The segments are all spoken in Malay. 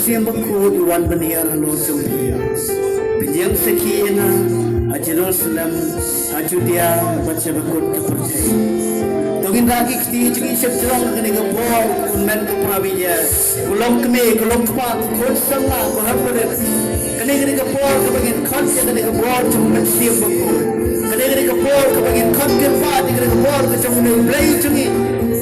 Siang bakut wan beniar lo sembuh. Pinjam sekian a Jerusalem a Judea baca bakut kepercayaan. Tungin lagi kiti cungi seterang kini kepor men keprawiya. Kulong kemi kulong kepak kul sanga kohar beres. Kini kepor kebagian khotya kini kepor cuma siang bakut. Kini kepor kebagian khot kepak kini kepor kecuma belai cungi.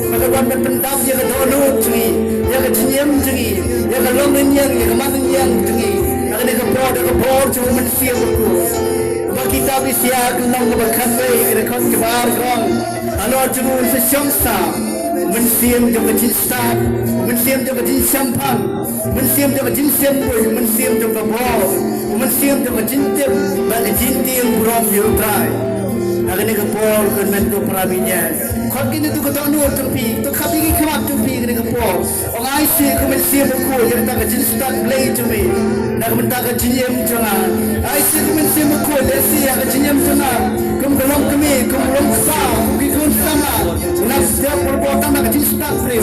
Makawan pendam dia kedono cungi. Ya kejinyam cungi. Ya kalau menyang, ya kemana yang tinggi. Nak ni kepor cuma manusia berku. Bagi kita besia kenang keberkan baik, rekod kebar kong. Kalau cuma sesiangsa, manusia juga cinta, manusia juga cinsampang, manusia juga cinsempul, manusia juga bor, manusia juga cintim, bagi cintim berom yutrai. Nak ni kepor kemen tu perabinya. Kau kini tu kau nur tempi, tu kau pergi kemat tempi kini kepor. Orang Aisyah kau mesti berkuat, yang tak kau jenis tak belai tempi, nak kau tak kau jenyam jangan. Aisyah kau mesti berkuat, Aisyah kau jenyam jangan. Kau belum kami, kau belum kesal, kau sama. Nak setiap perbuatan nak kau jenis tak belai.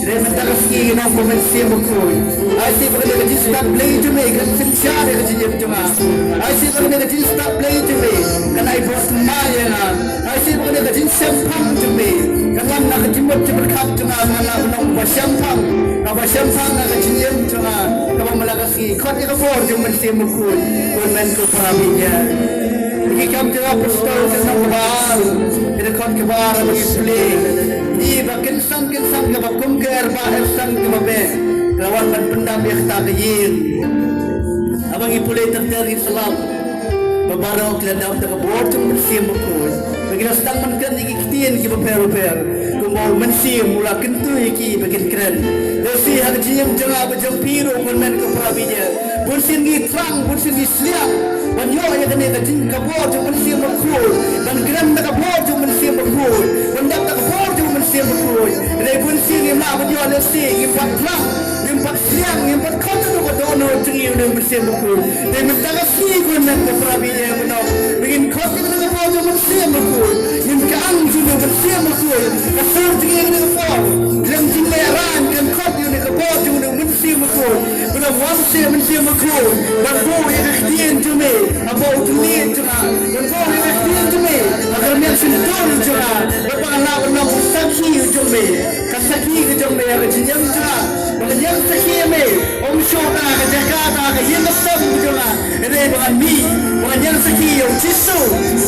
Jadi minta kau sikit nak kau mesti berkuat. Aisyah kau kau jenis tak belai tempi, kau senciar kau jenyam jangan. Aisyah kau kau jenis tak belai tempi, kena ibu semaya. Aisyah kau kau jenis sempang tempi. Kalau nak jemput berkat jangan mana nak bersampang, nak bersampang nak cium jangan. Kalau melagasi, kau ni kau cuma mesti mukul, komen kau perabinya. Bagi kamu jangan berstol jangan kebar, ini kau kebar bagi pelik. Ini bagian sang kebar kumker bahar sang kebar. Lawan pendam yang tak kejil. Abang ipulai terjadi Islam. Babarang keladam tak kebar cuma mesti mukul. Bagaimana sedang menkan iki ketian ki beper-beper. Kumau mensi mula kentu iki bagian keren. Desi hak jinyam jengah bajang piru pun men ke perabinya. Pun sini terang, pun sini seliak. Dan yo ya kena kajin kabor cuma mensi makul. Dan keren tak kabor cuma mensi makul. Dan dak tak kabor cuma mensi makul. Dari pun sini mak banyo lesi impak terang. Impak seliak, impak kota tu kodono cengi udah mensi makul. Dan minta kasih kun men ke perabinya menok. Bikin kota tu kabor cuma mensi makul. Yang keang juga mensi makul. Kasar cengi ni kabor. Dalam tinggalan kan kota ni kabor cuma mensi makul. Benar wangsi mensi makul. Dan bo yang ketian cuma. Apa utulian cuma. Dan bo yang ketian cuma. Agar yang sentuh cuma. Bapa anak bernam sakhi cuma. Kasaki cuma yang jenyam cuma. Yang sakhi me. Om syota ke Jakarta ke yang besar cuma. Ini bukan mi. Bukan yang sakhi yang cisu.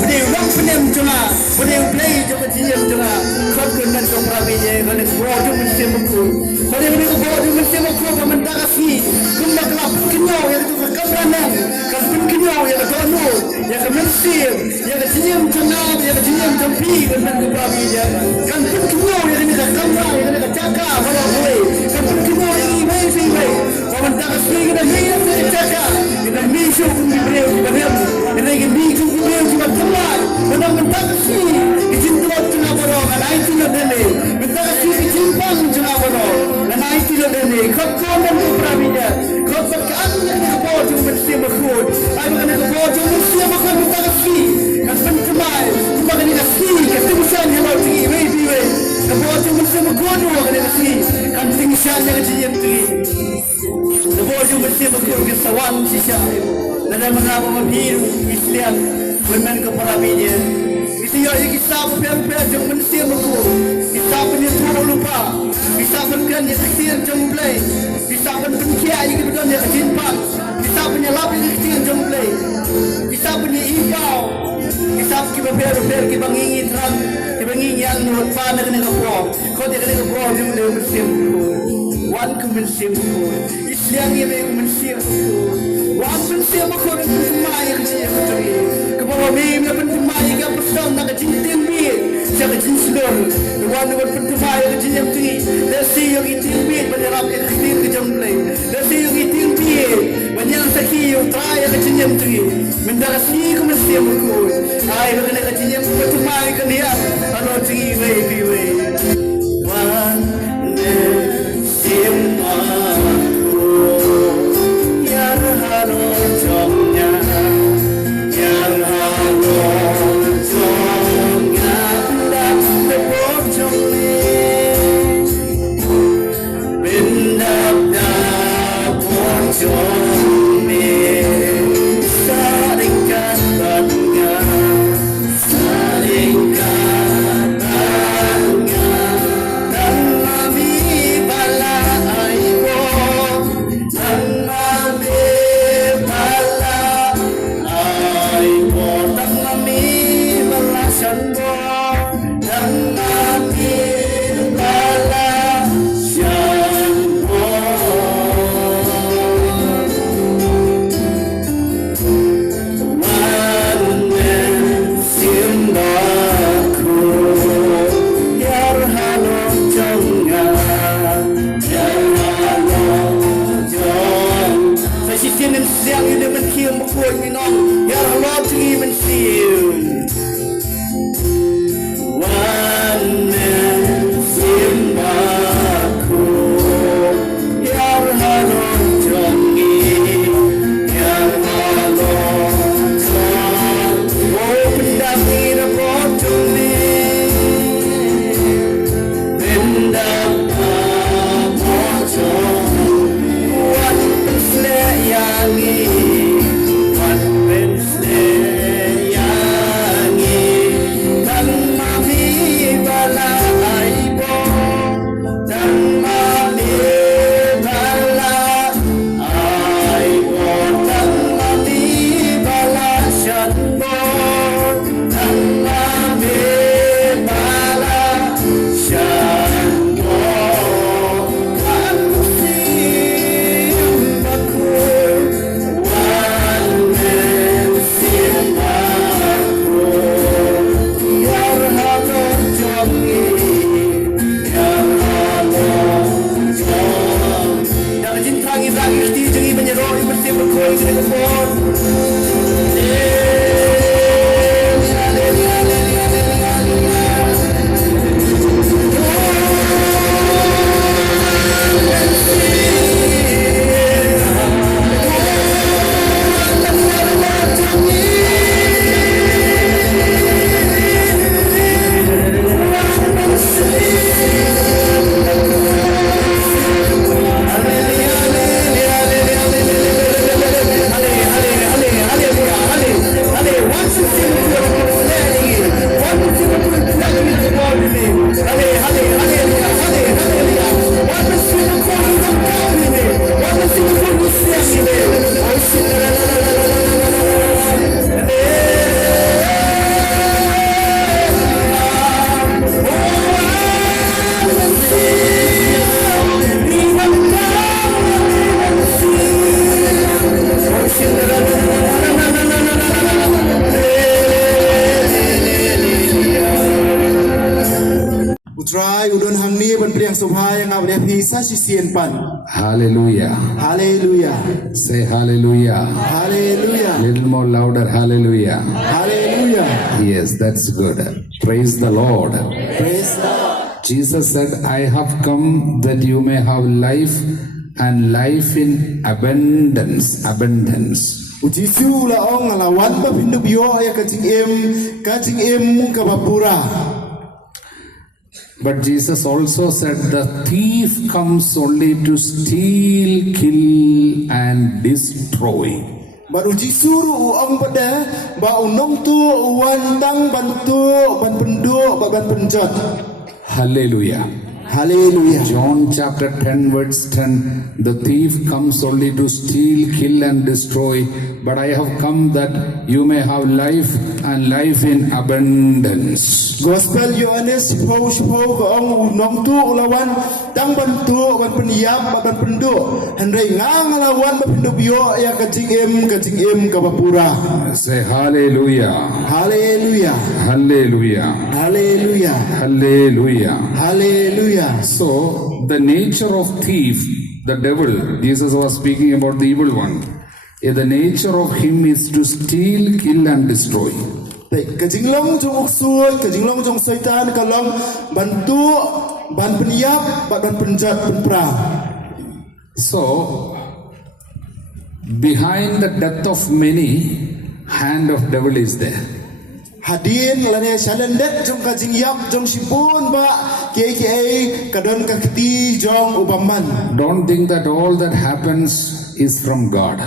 Beri orang penem cuma. Beri play cuma jenyam cuma. Kau kena kau perabinya. Kau nak buat cuma mesti makul. Kau nak buat cuma mesti makul. Kau mentak kasih. Kau nak kelap kenyau yang itu kekeranan. Kau pun kenyau yang itu anu. Yang kemensim. Yang kejenyam cenab. Yang kejenyam tempi. Kau nak perabinya. Kau pun kenyau yang ini kekamrang. Yang ini kecaka. Kalau boleh. Kau pun kenyau yang ini baik-baik. Kau mentak kasih. Kita hidup dengan caka. Kita misuk kumbi beliau. Kita hidup. Kita ingin misuk kumbi beliau. Kita teman. Kita mentak kasih. Izin tuat cenab orang. Dan itu lah dene. Mentak kasih. Izin pang cenab orang. Dan itu lah dene. Kau komen ke perabinya. Kau berkaan yang kebor cuma mesti makul. Aku kena kebor cuma mesti makul. Mentak kasih. Kau pencemai. Kau kena kasih. Kau tingsan yang mau tinggi. Wei. Kebor cuma mesti makul. Kau kena kasih. Kau tingsan yang kejadian tinggi. Kebor cuma mesti makul. Kesawan sisa. Dan mengapa membiru Islam. Bermain ke perabinya. Itu yang kisah berpihak-pihak cuma mesti makul. Kisah penyatuan lupa. Kisah berkan yang kecil jomblay. Kisah penkiai yang berkan yang kecimpak. Kisah penyelap yang kecil jomblay. Kisah penyimpau. Kisah kibar-kibar kibangingi terang. Kibangingi yang Lord Father kena kau dia kena kau dia boleh bersiap wan kemensiap Islam yang kemensiap wan kemensiap kau dan semai kerja betul ke bawa mim dan semai ke persoalan nak cinta bit siapa cinta wan wan pertemai kerja yang tinggi dan siang itu bit menyerap ke khidmat ke jomblay dan siang itu bit menyerap sakit yang try kerja yang tinggi mendarasi kemensiap kau ai kena kerja yang pertemai ke dia kalau tinggi baby wan udon hang ni ban priang subhai yang abde pisa si sien pan. Hallelujah. Hallelujah. Say hallelujah. Hallelujah. Little more louder. Hallelujah. Hallelujah. Yes, that's good. Praise the Lord. Praise the Lord. Jesus said, I have come that you may have life and life in abundance. Abundance. Ujisu la ong ala wan ba pindu bio ya kacing em kabapura. But Jesus also said, the thief comes only to steal, kill and destroy. But ujisuru ong pada ba unong tu wan tang ban tu ban pendu ba ban penjot. Hallelujah. Hallelujah. John chapter 10 verse 10, the thief comes only to steal, kill and destroy, but I have come that you may have life and life in abundance. Gospel Yohanes 10 ko ong nong tu ulawan tang bantu ban peniyap ban pendu henry ngang lawan ba pindu bio ya kajing em kabapura. Say hallelujah. Hallelujah. Hallelujah. Hallelujah. Hallelujah. Hallelujah. So the nature of thief, the devil, Jesus was speaking about the evil one. The nature of him is to steal, kill and destroy. Kajinglong jong uksui, kajinglong jong syaitan kalong bantu ban peniyap ban penjat penpra. So behind the death of many, hand of devil is there. Hadin lane shalendet jong kajingyap jong sipun ba ke kadon kakti jong ubaman. Don't think that all that happens is from God.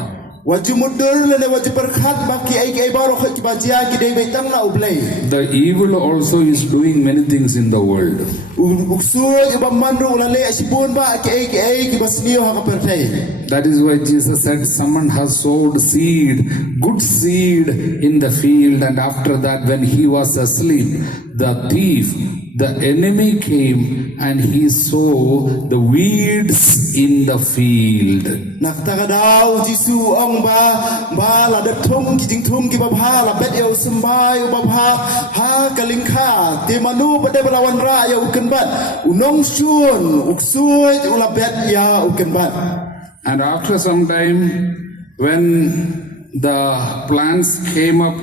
Waju mudur lane waju berkat ba ke baro khat bajia ki dei betang na ublai. The evil also is doing many things in the world. Uksui ubaman ru lale sipun ba ke ki basnio ha kapertai. That is why Jesus said, someone has sowed seed, good seed in the field, and after that when he was asleep, the thief, the enemy came and he sowed the weeds in the field. Naktakadaw Jisu ong ba la de thong ki jing thong ki babha la bet eu sembai babha ha kalingkha te manu bade balawan ra ya uken bat unong sun uksui ula bet ya uken bat. And after some time, when the plants came up,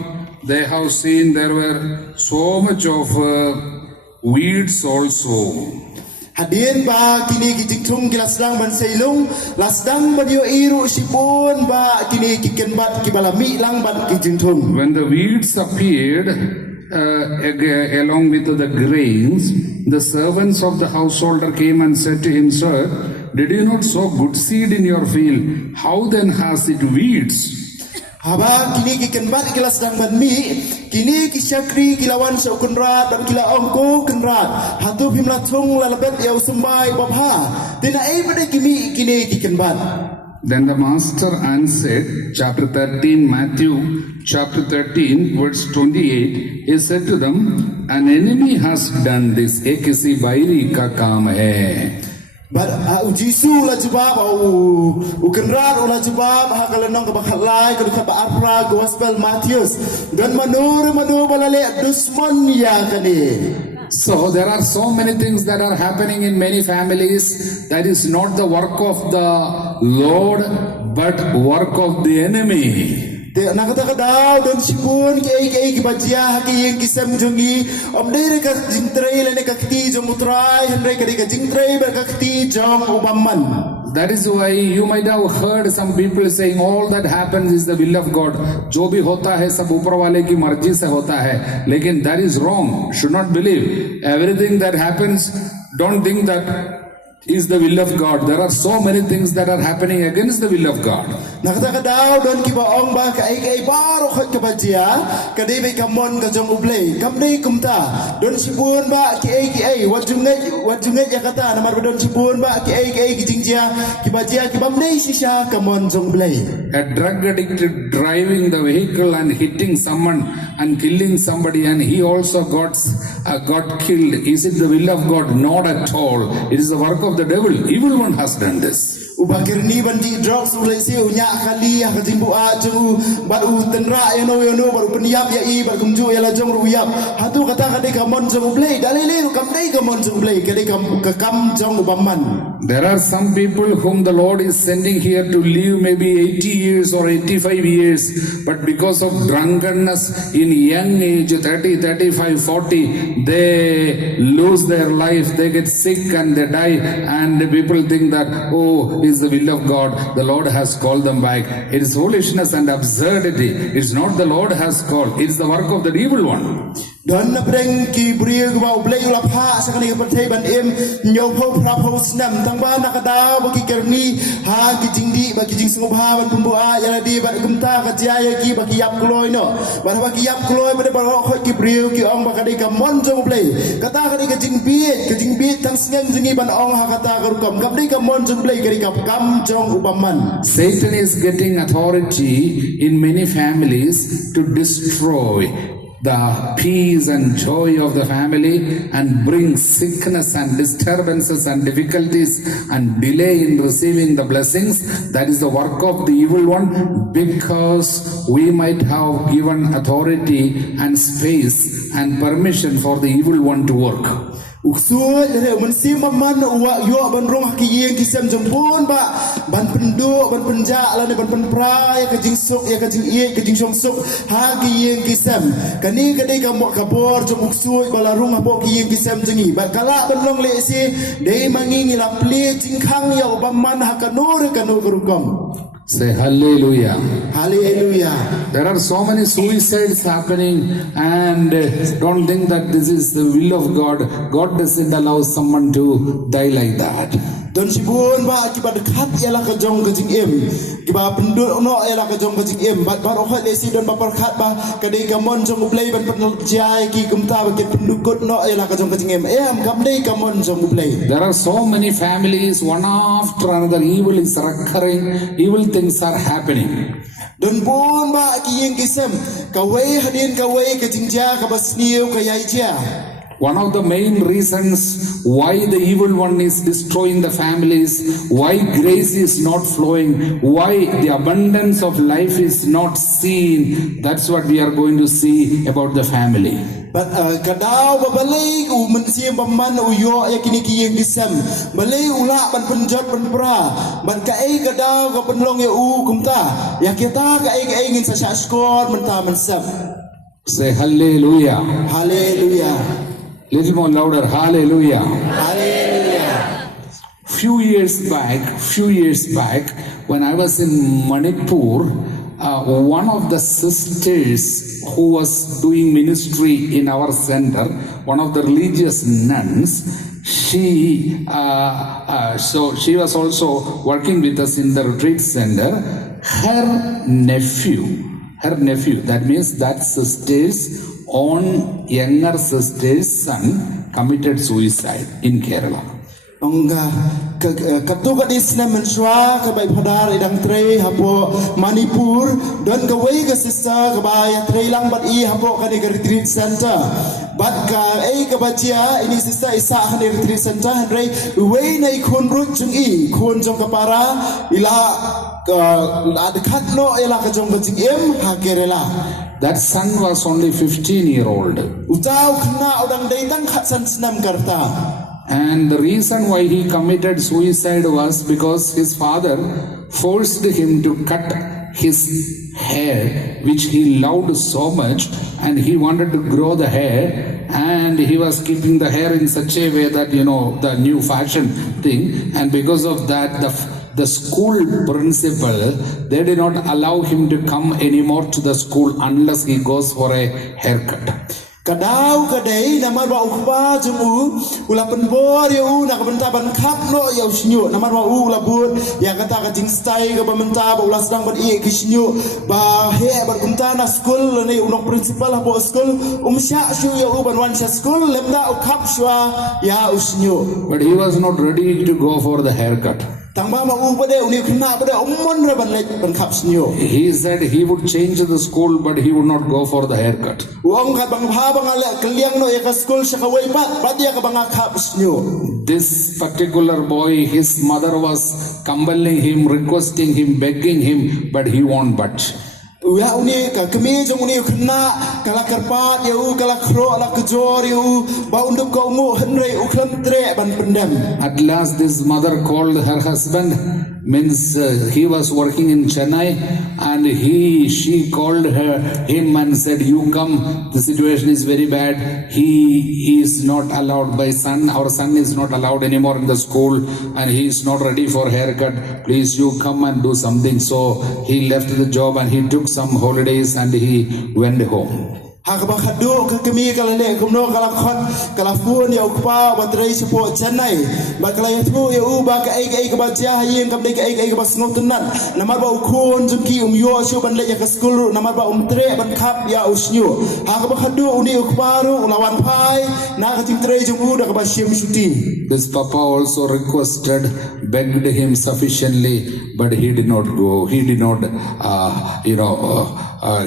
they have seen there were so much of weeds also. Hadin ba kini ki jing ki lasdang ban seilung lasdang ban yo iru sipun ba kini ki kenbat ki balami lang ban ki jing thung. When the weeds appeared along with the grains, the servants of the householder came and said to him, Sir, did you not sow good seed in your field? How then has it weeds? Haba kini ki kenbat ki lasdang ban mi kini ki syakri ki lawan sa kunrat dan kila ongko kunrat hatu himla thung la labet ya sembai babha dina ai bade kimi kini ki kenbat. Then the master answered, chapter 13, Matthew chapter 13, verse 28, he said to them, an enemy has done this, ek kisi bairi ka kaam hai. But Jisu la jawab ukenrat ula jawab ha kalenong ka bakhalai ka ka arpra gospel Matthews dan manu balale dusman ya kani. So there are so many things that are happening in many families. That is not the work of the Lord, but work of the enemy. Nakatadaw dan sipun ki bajia ki yang kisam jongi om dei ka jingtrai lene ka kti jong utrai hendrai ka jingtrai ber ka kti jong ubaman. That is why you might have heard some people saying all that happens is the will of God. जो भी होता है सब ऊपर वाले की मर्जी से होता है. लेकिन that is wrong. Should not believe everything that happens. Don't think that is the will of God. There are so many things that are happening against the will of God. Nakatadaw don ki baong ba ka baro khat ka bajia ka dei be kamon ka jong ublei kam dei kumta don sipun ba ki wajunget ya kata namar don sipun ba ki jingjia ki bajia ki bam dei sisa kamon jong ublei. A drug addict driving the vehicle and hitting someone and killing somebody, and he also got killed. Is it the will of God? Not at all. It is the work of the devil. Evil one has done this. Ubakirni bandi drugs ulai si unya kali yang kajimbu a jong baru tenra yano baru peniap ya I baru kumju ya la jong ruyap hatu kata kadai kamon jong ublei dalile kam dai kamon jong ublei kadai kam jong ubaman. There are some people whom the Lord is sending here to live maybe 80 years or 85 years, but because of drunkenness in young age, 30, 35, 40, they lose their life, they get sick and they die, and people think that, oh, is the will of God, the Lord has called them back. It is foolishness and absurdity. It's not the Lord has called, it's the work of the evil one. Don na breng ki brio ba ublei ula pha sa kani pathe ban em nyo pho pra pho snam tang ba na kada ba ki kerni ha ki jingdi ba ki jing sing bha ban pumbu a ya di ba kumta ka jia ya ki ba ki yap kloi no ba ki yap kloi ba ba kho ki brio ki ong ba ka di ka mon jong ublei kata ka di ka jing bi tang singam jingi ban ong ha kata ka kom kam di ka mon jong ublei ka di ka kam jong ubaman. Satan is getting authority in many families to destroy the peace and joy of the family and bring sickness and disturbances and difficulties and delay in receiving the blessings. That is the work of the evil one, because we might have given authority and space and permission for the evil one to work. Uksud le man sim man wa yo ban rong ki yeng ki sem jempun ba ban pendu ban penja la ne ban pen pra ya ka jing sok ya ka jing ye ka jing song sok ha ki yeng ki sem kani ka dei ka mo ka bor jom uksud ba la rong bo ki yeng ki sem jingi ba kala ban long le si dei mangi la ple jing khang ya ba man ha ka no re ka no rukom. Say hallelujah. Hallelujah. There are so many suicides happening, and don't think that this is the will of God. God doesn't allow someone to die like that. Don sibun ba ki ba dekat ialah ka jong ka jing em ki ba pendul no ialah ka jong ka jing em ba o khoi le si don ba perkhat ba ka dei ka mon jong ublei ban pen jai ki kumta ba ki pendukut no ialah ka jong ka jing em kam dei ka mon jong ublei. There are so many families, one after another, evil is recurring, evil things are happening. Don bun ba ki yeng ki sem ka wei hadin ka wei ka jing ja ka basniu ka yai ja. One of the main reasons why the evil one is destroying the families, why grace is not flowing, why the abundance of life is not seen, that's what we are going to see about the family. But kadau ba balei u men sim ba man u yo ya kini ki yeng kisam balei ula ban penjot ban pra ban ka ai kadau ka penlong ya u kumta ya kita ka ai ngin sa skor men ta men sam. Say hallelujah. Hallelujah. Little more louder, hallelujah. Hallelujah. Few years back, when I was in Manipur, one of the sisters who was doing ministry in our center, one of the religious nuns, she was also working with us in the retreat center. Her nephew, that means that sister's own younger sister's son committed suicide in Kerala. Katuka disna menswa ka bai phadar idang tre hapo Manipur don ka wei ka sister ka bai tre lang bat I hapo ka ni retreat center bat ka ai ka batia ini sister isa ka ni retreat center hanrei wei nei khun rut chung I khun jong ka para ila la dekat no ila ka jong bajing em ha Kerala. That son was only 15-year-old. Utau khna udang dei tang khat san snam karta. And the reason why he committed suicide was because his father forced him to cut his hair, which he loved so much, and he wanted to grow the hair, and he was keeping the hair in such a way that, the new fashion thing, and because of that, the school principal, they did not allow him to come anymore to the school unless he goes for a haircut. Kadau kadai namar ba ukba jumu ula penbor ya u nak benta ban khap no ya usnyu namar ba u ula bud ya kata ka jing style ka benta ba ula sedang ban I kisnyu ba he ban kumta na school ni unok principal hapo school sya syu ya u ban wan sya school lemda u khap shwa ya usnyu. But he was not ready to go for the haircut. He said he would change the school, but he would not go for the haircut. This particular boy, his mother was compelling him, requesting him, begging him, but he won't budge. Uya uni ka kami jong uni kena kala karpat ya u kala kro ala kejor ya u ba unduk ko ngu henre u klam tre ban pendam. At last this mother called her husband, means he was working in Chennai, and she called him and said, you come, the situation is very bad, he is not allowed by son, our son is not allowed anymore in the school and he is not ready for haircut, please you come and do something. So he left the job and he took some holidays and he went home. Hakaba khadu ka kami kala le kumno kala khot kala fun ya ukpa batrai support Chennai ba kala yathu ya u ba ka ai ka ba cha yin kam dei ka ai ka ba sngot tunan namar ba ukun jumki yo shu ban le ya ka school namar ba tre ban khap ya usnyu hakaba khadu uni ukpa ru lawan phai na ka tim tre jumu da ka ba shim shuti. This papa also requested, begged him sufficiently, but he did not go. He did not,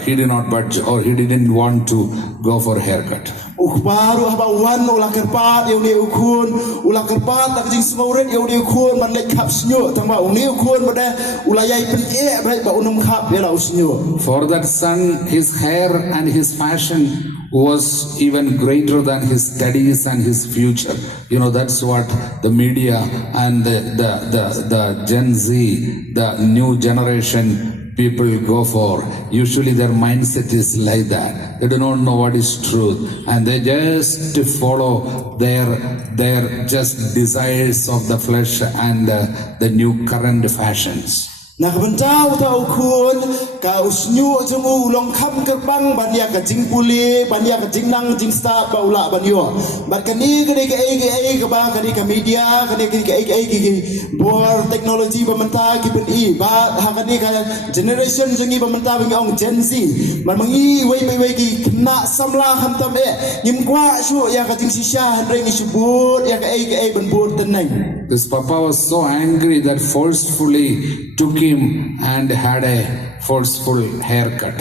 he did not budge, or he didn't want to go for a haircut. Ukbaru haba wan ula kerpat ya uni ukun ula kerpat tak jing smoret ya uni ukun ban lek khap snyo tamba uni ukun bada ula yai pen e ba unum khap ya la usnyo. For that son, his hair and his fashion was even greater than his studies and his future. That's what the media and the Gen Z, the new generation people go for. Usually their mindset is like that. They do not know what is truth, and they just follow their just desires of the flesh and the new current fashions. Nakabentau tau kun ka usnyu jemu long kham kerbang bania ka jing puli bania ka jing nang jing sta ba ula banyo bat kani kani ka ai ka ba kani ka media kani ka ai ki bor technology ba menta ki pen I ba ha kani ka generation jengi ba menta ba ong Gen Z man mangi wei ki na samla kham tam e nim kwa shu ya ka jing sisha handring isubut ya ka ai ban bur teneng. This papa was so angry that forcefully took him and had a forceful haircut.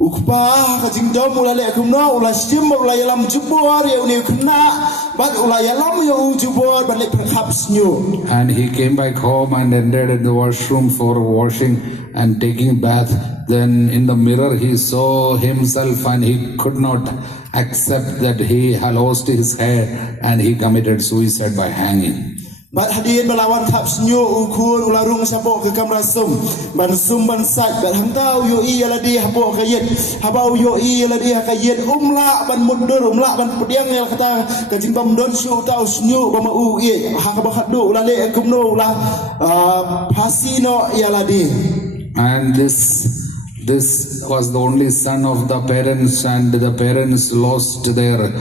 Ukpa ka jingdom ula le kumno ula stim ula yalam jubor ya uni kena bat ula yalam ya jubor ban le perhaps new. And he came back home and ended in the washroom for washing and taking bath. Then in the mirror he saw himself and he could not accept that he had lost his hair and he committed suicide by hanging. Bat hadirin melawan khap snyo ukun ularung sapo ke kamera sum ban sat bat hangtau yo I aladi hapo kayet habau yo I aladi kayet umla ban mundur umla ban pudiang el kata ka jingtom don shu tau snyo ba mau I ha ka khadu ulale kumno ula pasino yaladi. And this was the only son of the parents, and the parents lost their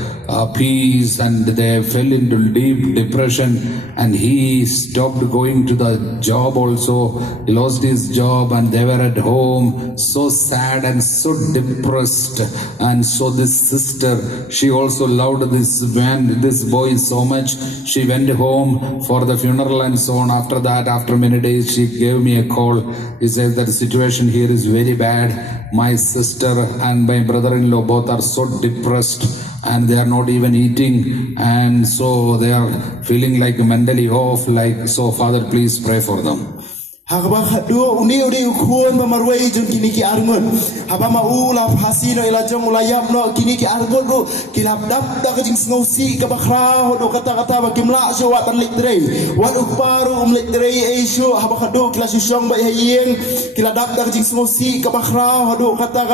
peace and they fell into deep depression, and he stopped going to the job also. He lost his job and they were at home so sad and so depressed. And so this sister, she also loved this boy so much. She went home for the funeral and so on. After that, after many days, she gave me a call. He said that the situation here is very bad. My sister and my brother-in-law both are so depressed and they are not even eating, and so they are feeling like mentally off, so Father, please pray for them. Hakaba khadu uni ukun ba marwei jun kini ki arngon haba ma ula hasino ila jong ula yap no kini ki arngon ru kilap dap da ka jing sngosi ka bakra do kata ba kimla so wat lik trei wat ukparu lik trei e sho haba khadu kila shushong ba yeng kila dap da ka jing sngosi ka bakra do kata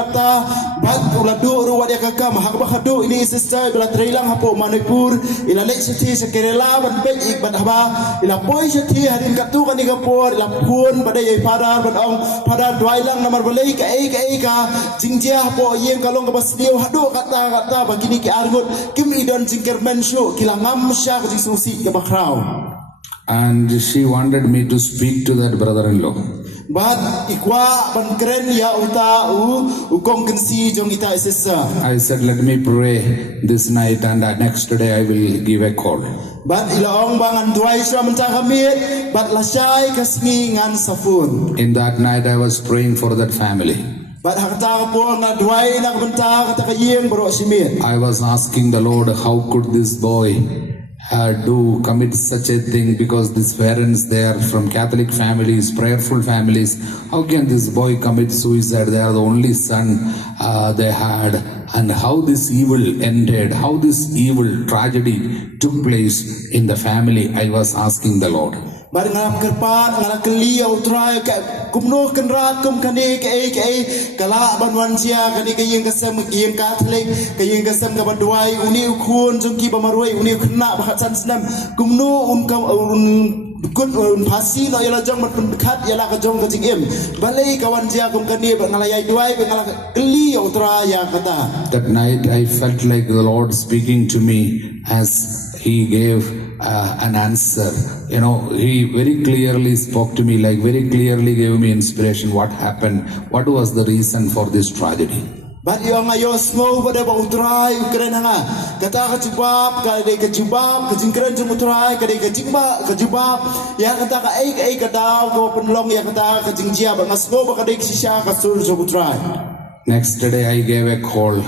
bat ula do ru wat ya ka kam hakaba khadu ini sister bila trei lang hapo Manipur ila lek seti se Kerala ban pe ik ban haba ila poi seti hadin katu kan Singapore ila badai pada pada dua lang namar balei ka jingjia po yeng kalong ka basdio hado kata bagini ki argot kim idon jingker mensho kilangam sya ka jingsusi ka bakrao. And she wanted me to speak to that brother-in-law. But ikwa ban kren ya uta ukong kensi jong ita isessa. I said, let me pray this night and next day I will give a call. But ilaong bangan duai sya mencakamit but lasai kasmi ngan safun. In that night I was praying for that family. But hakata po na duai na benta kata kayeng bro simit. I was asking the Lord, how could this boy do commit such a thing, because these parents, they are from Catholic families, prayerful families. How can this boy commit suicide? They are the only son they had. And how this evil ended, how this evil tragedy took place in the family, I was asking the Lord. Bari ngalap kerpat ngalap keli utrai ke kumno kenrat kum kani ke kala banwan sia kani ke yang kesem ke Catholic ke yang kesem ke badwai uni ukun jungki bamarwai uni kena bahatan senam kumno kun pasi no yala jong mat dekat yala ka jong ka jingim balei kawan sia kum kani ngalayai duai ngala keli utrai ya kata. That night I felt like the Lord speaking to me as He gave an answer. You know, He very clearly spoke to me, like very clearly gave me inspiration. What happened? What was the reason for this tragedy? But yung ayo smo pada ba utrai ukren nga kata ka jubab ka de ka jubab ka jingkren jung utrai ka de ka jingba ka jubab ya kata ka ai ka daw ko penlong ya kata ka jingjia ba ngasmo ba ka de sisya ka sur jung utrai. Next day I gave a call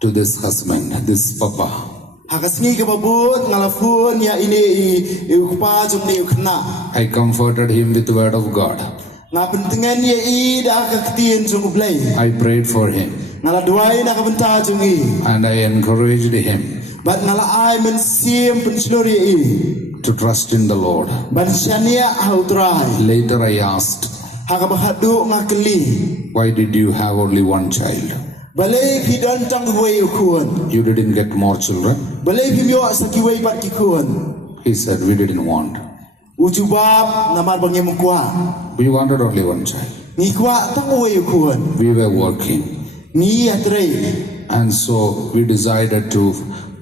to this husband, this papa. Hakasngi ka babut ngalafun ya ini ukupa jung ni ukna. I comforted him with the word of God. Nga pentingan ya da ka ktien jung Balei. I prayed for him. Ngala duai na ka benta jung and I encouraged him But ngala ai men sim penslori to trust in the Lord. Ban syania utrai. Later I asked, Hakabahadu ngakeli. why did you have only one child? Balei pidan tang huai ukun. You didn't get more children? Balei pimyo sakiwai pat kikun. He said, we didn't want. Ujubab namar bangi mukwa. We wanted only one child. Ngikwa tang huai ukun. We were working. Ni atrei. And so we decided to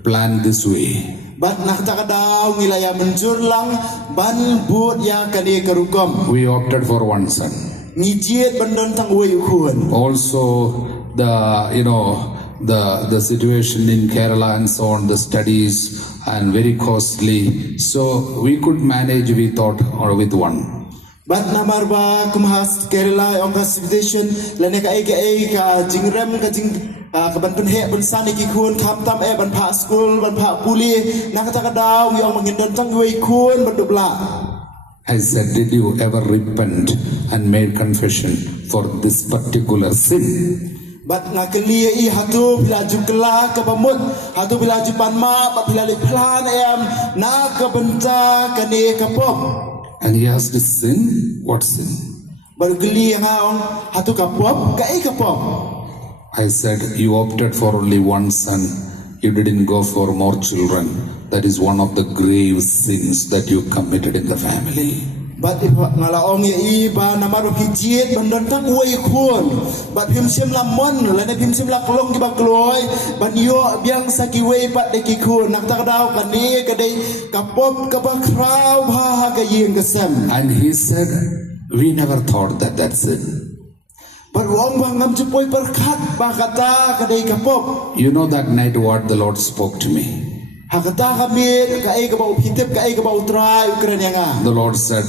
plan this way. Bat naktakadaw ngilaya menjur lang ban but ya kani karukom. We opted for one son. Ngijiet bandon tang huai ukun. Also, the situation in Kerala and so on, the studies and very costly. So we could manage, we thought, or with one. Bat namar ba kumhas Kerala ong civilization lane ka ka jingrem ka jing ka ban penhe ban sani ki kun kam tam ban pha school ban pha puli nakatakadaw yung mangindon tang huai kun badubla. I said, did you ever repent and made confession for this particular sin? Bat ngakeli hatu bila jukla ka bamut hatu bila jupanma bat bila plan na ka benta kani ka pop. And he asked, sin? What sin? Baru geli ngaong hatu ka pop ka pop. I said, you opted for only one son. You didn't go for more children. That is one of the grave sins that you committed in the family. But if ngalaong iba namaru kijiet bandantang uai kun. But him sim la mon lane him sim la kolong kiba kloy. But yo biang saki wei pat de kikun nak takdaw kani kadai kapop kabakraw ha ka yeng kesem. And he said, we never thought that that's sin. But wong bangam cupoy perkat bakata kadai kapop. You know that night what the Lord spoke to me. Hakata kami ka ka ba upitip ka ba utray ukran nga. The Lord said,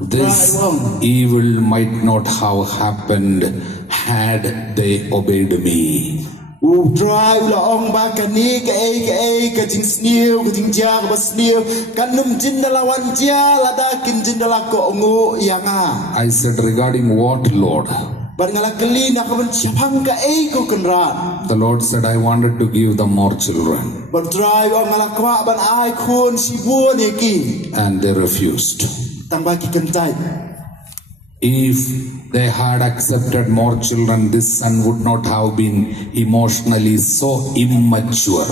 this evil might not have happened had they obeyed me. Utray ulaong ba kani ka jing sniu ka jing ja ka sniu kanum jindalawan ja ladakin jindala ko ungu yanga. I said, regarding what, Lord? But ngalakali nakaban siapang ka ko kunrat. The Lord said, I wanted to give them more children. But drive ang ngalakwa ban ay kun sibun iki. And they refused. Tambaki kentay. If they had accepted more children, this son would not have been emotionally so immature.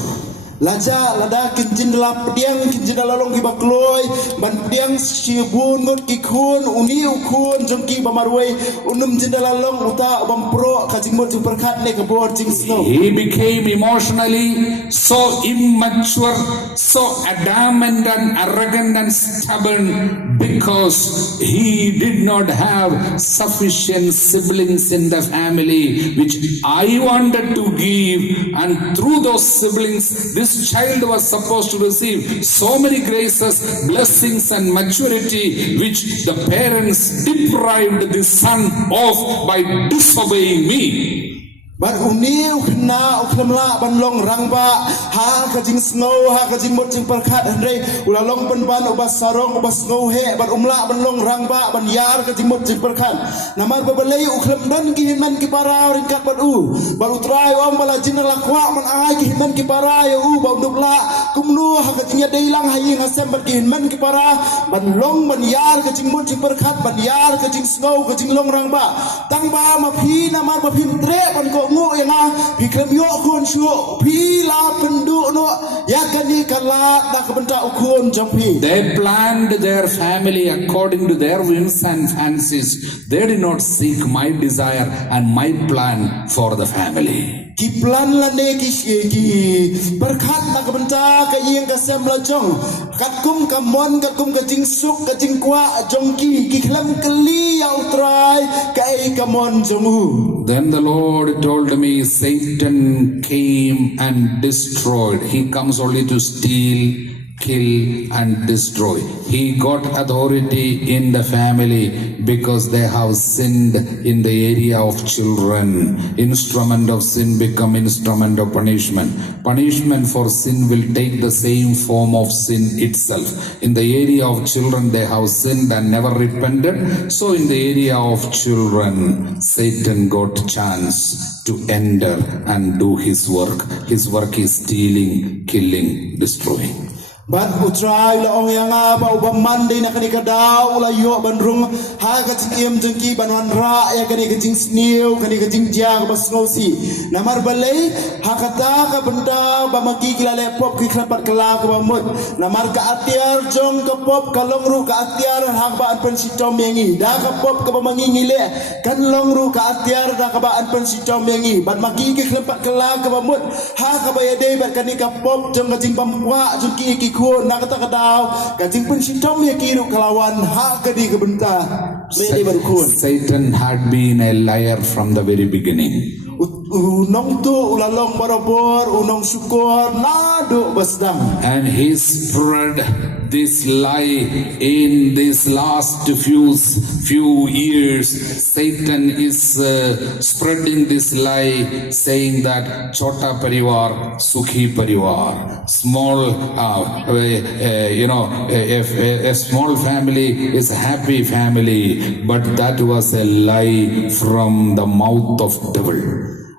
Laja lada kinjindala pediang kinjindala long kibakloy ban pediang sibun ngot kikun uni ukun jongki bamarway unum jindala long uta bampro kajingmot perkat ne kabor jing snow. He became emotionally so immature, so adamant and arrogant and stubborn because he did not have sufficient siblings in the family which I wanted to give, and through those siblings this child was supposed to receive so many graces, blessings and maturity which the parents deprived the son of by disobeying me. Ban uniu kena uklamla ban long rangba ha ka jing snow ha ka jing mot jing perkhat andre ula long ban ban ubas sarong ubas snow he ban umla ban long rangba ban yar ka jing mot jing perkhat namar babalei uklam don ki himan ki para ringkat ban ban utrai om bala jin lakwa man ai ki himan ki para ya ban dubla kumnu ha ka jing dei lang hayin hasem ban ki himan ki para ban long ban yar ka jing mot jing perkhat ban yar ka jing snow ka jing long rangba tang ba ma phi namar ba phim tre ban ko ngo yang pi klem yo kun shu pi la pendu no ya kani kala da kabenta ukun jampi. They planned their family according to their whims and fancies. They did not seek my desire and my plan for the family. Ki plan la ne ki berkat na kabenta ka yeng ka sem la jong kat kum ka mon ka kum ka jingsuk ka jingkwa jong ki klem kali ya utrai ka ei ka mon jongu. Then the Lord told me, Satan came and destroyed. He comes only to steal, kill and destroy. He got authority in the family because they have sinned in the area of children. Instrument of sin become instrument of punishment. Punishment for sin will take the same form of sin itself. In the area of children they have sinned and never repented. So in the area of children Satan got chance to enter and do his work. His work is stealing, killing, destroying. Ban utrai la ong yang ba ba mande na kani kadaw la yo bandrung ha ka tim jengki banwan ra ya kani ka jing snew kani ka jing ja ba snosi namar balei ha kata ka benda ba maki kila le pop ki klapat kala ka ba mut namar ka atiar jong ka pop ka long ru ka atiar ha ba an pen si tom yengi da ka pop ka ba mangi ngile kan long ru ka atiar da ka ba an pen si tom yengi ban maki ki klapat kala ka ba mut ha ka ba ya dei ba kani ka pop jong ka jing pamwa jengki ki ko nak kata kadau kajing pun sitom ya kiru kelawan hak kadi kebenta meni berkun. Satan had been a liar from the very beginning. Unong tu ulalong barabor unong syukur nadu basdang. And he spread this lie in this last few years. Satan is spreading this lie saying that chota parivar sukhi parivar, small a small family is a happy family, but that was a lie from the mouth of devil.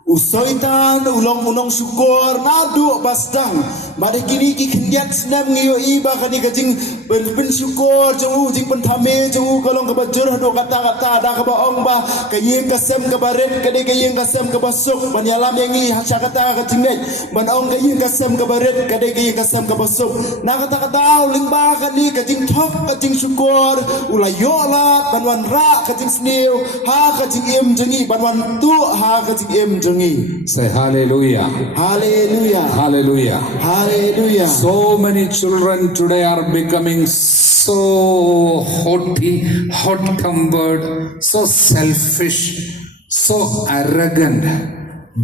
Usaitan ulong unong syukur nadu basdang mari kini ki kendiat senam ngiyo iba kani kajing ben syukur jauh jing pentame jauh kalong ka bajur do kata-kata da ka baong ba kayeng kasem ka baret kade kayeng kasem ka basuk banyalam yangi hasya kata ka jingmet banong kayeng kasem ka baret kade kayeng kasem ka basuk na kata-kata ling ba kani kajing thok kajing syukur ulayolat banwan ra kajing snew ha kajing em jengi banwan tu ha kajing em jengi. Say hallelujah. Hallelujah. Hallelujah. Hallelujah. So many children today are becoming so haughty, hot-tempered, so selfish, so arrogant.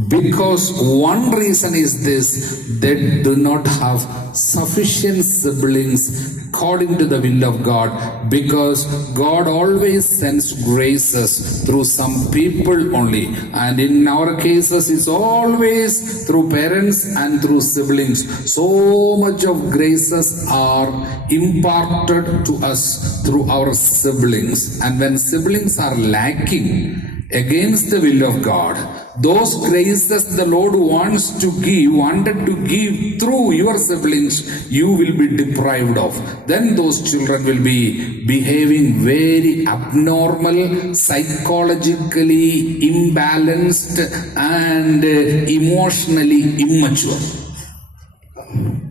Because one reason is this: they do not have sufficient siblings according to the will of God, because God always sends graces through some people only, and in our cases it's always through parents and through siblings. So much of graces are imparted to us through our siblings, and when siblings are lacking against the will of God, those graces the Lord wanted to give through your siblings, you will be deprived of. Then those children will be behaving very abnormal, psychologically imbalanced and emotionally immature.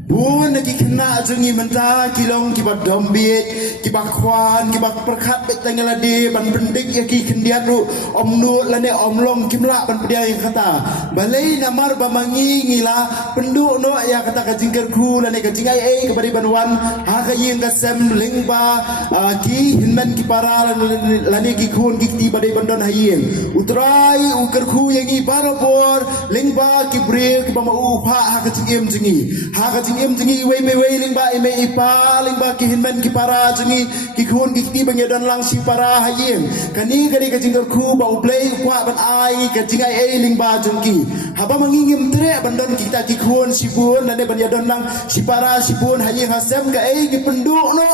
Bun lagi kena jengi mentah kilong kibat dombit kibat kwan kibat perkat bet tanggal ade ban pendik ya ki kendian ru om nu lane om long kimla ban pedia yang kata balei namar bamangi ngila pendu no ya kata kajingker ku lane kajing ai kepada banwan ha ka yeng ka sem lingba ki hinman ki para lane ki kun ki ti badai bandon hayeng utrai uker ku yangi barabor lingba ki bril ki bama upha ha ka jing em jengi ha ka em jengi we me wailing ba ime ipaling ba kihinman ki para jungi ki khun ki ti bang don lang si para hayeng kani kani ka jingor khu ba ublei kwa ban ai ka jingai ailing ba jungki haba mangingim tre ban don kita ki khun si bun dan ban don lang si para si bun hayeng hasem ka ai ki penduk no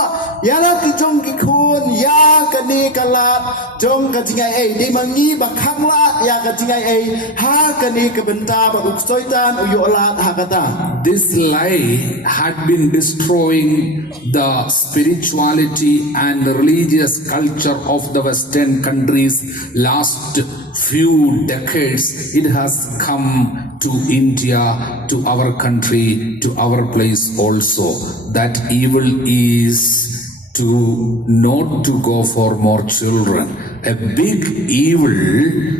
ya la ki jong ki khun ya kani kalat jong ka jingai ai di mangi ba khang la ya ka jingai ai ha kani ka benta ba uksoitan uyo la ha kata. This lie had been destroying the spirituality and the religious culture of the Western countries last few decades. It has come to India, to our country, to our place also. That evil is to not to go for more children. A big evil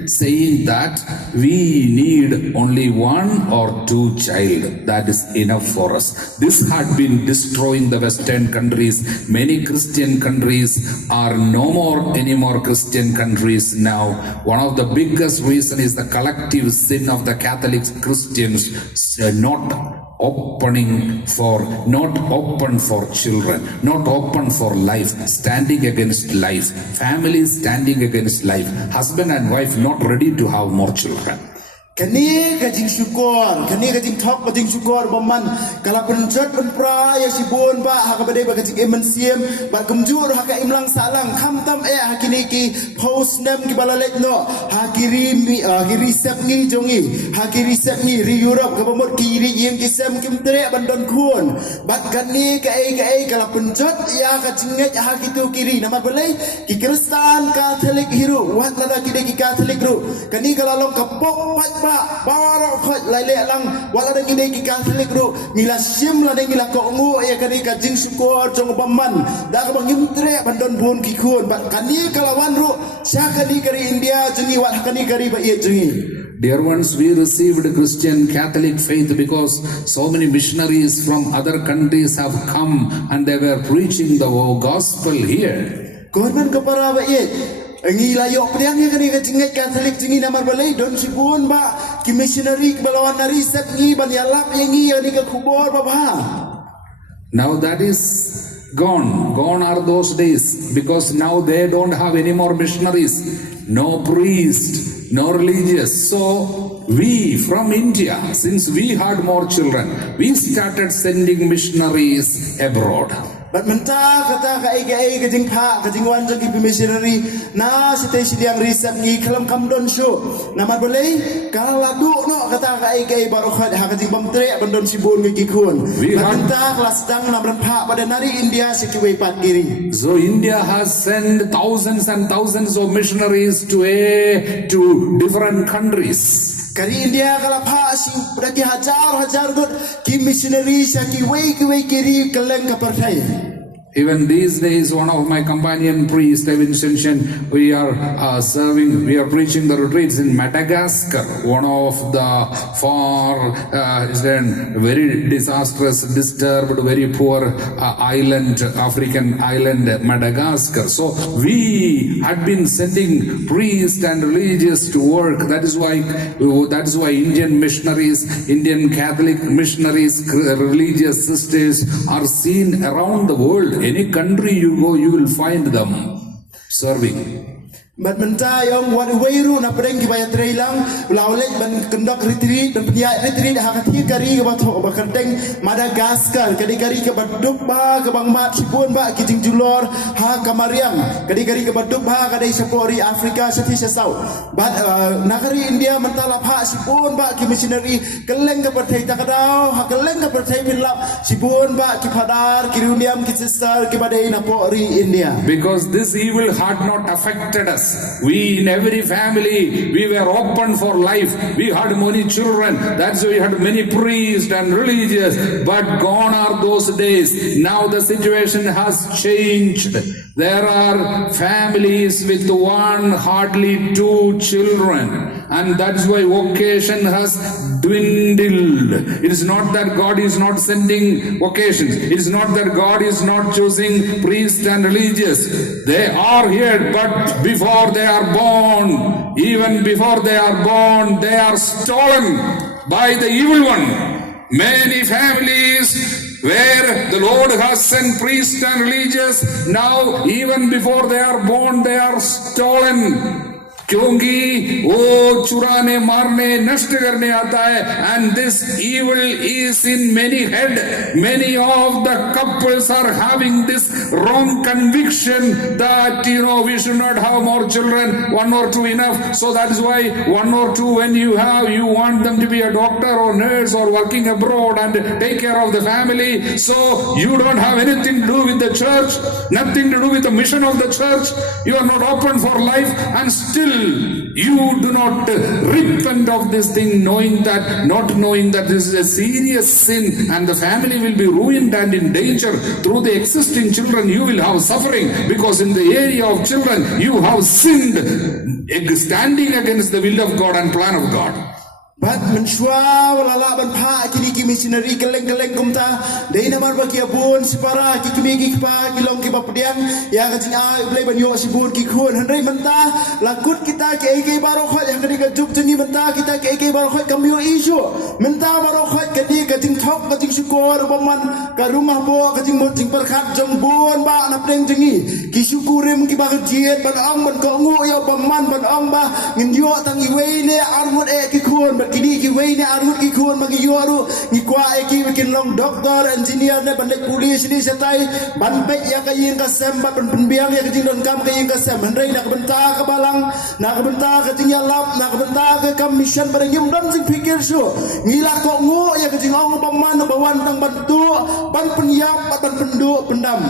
saying that we need only one or two child. That is enough for us. This had been destroying the Western countries. Many Christian countries are no more anymore Christian countries now. One of the biggest reason is the collective sin of the Catholic Christians not open for children, not open for life, standing against life, families standing against life, husband and wife not ready to have more children. Kani ka jing syukur, kani ka jing thok ka jing syukur baman kala penjat penpra ya sibun ba ha ka badai ba ka jing iman siem ba kumjur ha ka imlang salang kham tam ha kini ki post nam ki balalet no ha kiri sep ngi jongi ha kiri sep ngi ri Europe ka bamot kiri yeng ki sem kim tere bandon kuon bat kani ka ai kala penjat ya ka jinget ha kitu kiri nama balai ki Kristen Catholic hiru wat lada ki Catholic ru kani kala long kapok bawa khot lai le lang wala dang ide ki Catholic ro ngila sim la dang ngila ko ngu ya kani ka jing syukur jong baman da ka bangim tre bandon bun ki khun bat kani kalawan ro sya kani kari India jungi wat kani kari ba ye jungi. Dear ones, we received Christian Catholic faith because so many missionaries from other countries have come and they were preaching the gospel here. Korban ka para ba ye Ngi layok priang ya kani ka jingai Catholic jingi namar balai don sibun ba ki missionary ki balawan nari sep ngi ban yalap ngi ani ka khubor ba ba. Now that is gone are those days, because now they don't have any more missionaries, no priest, no religious. So we from India, since we had more children, we started sending missionaries abroad. But menta kata ka ai ka jing pha ka jing wan jang ki missionary na sitay sidiang risap ngi kalam kamdon show namar balai kala du no kata ka ai baru khat ha ka jing bam tre bandon sibun ngi khun menta kelas dang namran pha pada nari India sikiwei pat kiri. So India has sent thousands and thousands of missionaries to different countries. Kari India kala pha si berarti hajar gut ki missionary sa ki wei kiri keleng ka partai. Even these days, one of my companion priests, Vocation, we are preaching the retreats in Madagascar, one of the very disastrous, disturbed, very poor African island, Madagascar. So we had been sending priests and religious to work. That is why Indian missionaries, Indian Catholic missionaries, religious sisters are seen around the world. Any country you go, you will find them serving. But mentayong wat weiru na pedeng ki bayat reilang laulet ban kendak retreat dan penyak retreat hakati kari ke batok bakandeng Madagascar kadi kari ke baduk ba ke bang mat sipun ba ki jing julor ha kamariam kadi kari ke baduk ba kadai sapori Afrika sati sasau but nagari India mentala pha sipun ba ki missionary keleng ke perthai takadau ha keleng ke perthai bilap sipun ba ki padar ki uniam ki sister ki badai na pori India, because this evil had not affected us. We in every family, we were open for life. We had many children. That's why we had many priests and religious. But gone are those days. Now the situation has changed. There are families with one, hardly two children. And that's why vocation has dwindled. It is not that God is not sending vocations. It is not that God is not choosing priests and religious. They are here, but before they are born, even before they are born, they are stolen by the evil one. Many families where the Lord has sent priests and religious. Now, even before they are born, they are stolen. क्योंकि वो चुराने मारने नष्ट करने आता है, and this evil is in many head. Many of the couples are having this wrong conviction that we should not have more children, one or two enough. So that is why one or two when you have, you want them to be a doctor or nurse or working abroad and take care of the family. So you don't have anything to do with the church, nothing to do with the mission of the church. You are not open for life, and still you do not repent of this thing, not knowing that this is a serious sin and the family will be ruined and in danger. Through the existing children you will have suffering, because in the area of children you have sinned, standing against the will of God and plan of God. Bat menshwa walala ban pha kini ki missionary keleng kumta dei namar ba ki abun sipara ki kimi ki pa ki long ki bapdiang ya ka jinga blai ban yo sibun ki khon handai manta lakut kita ke ke baro kho yang kini ka jup jeni manta kita ke baro kho kamyo isu menta baro kho kini ka jing thok ka jing syukur baman ka rumah bo ka jing mot jing perkhat jong bon ba na preng jengi ki syukurim ki ba jiet ban ong ban ko ngu yo baman ban ong ba ngin yo tang i wei ne armut e ki khon kini ki wei ne arut ki khon magi yoru ni kwa e ki kin long doctor engineer ne bandek polis ni setai ban pek ya ka yin ka sem ban penbiang ya ka jing don kam ka yin ka sem handai nak benta ka balang nak benta ka jing ya lap nak benta ka commission pada ngim don sing pikir su ngila kok ngu ya ka jing ong paman bawan tang bantu ban penyap ban pendu pendam.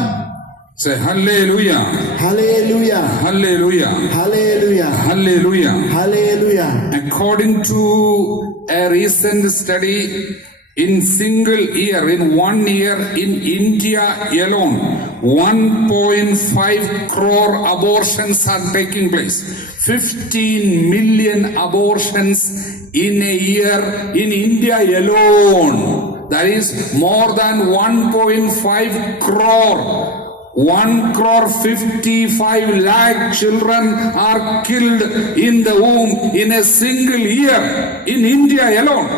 Say hallelujah. Hallelujah. Hallelujah. Hallelujah. Hallelujah. Hallelujah. According to a recent study, in single year, in 1 year in India alone, 1.5 crore abortions are taking place. 15 million abortions in a year in India alone. That is more than 1.5 crore. 1.55 lakh children are killed in the womb in a single year in India alone.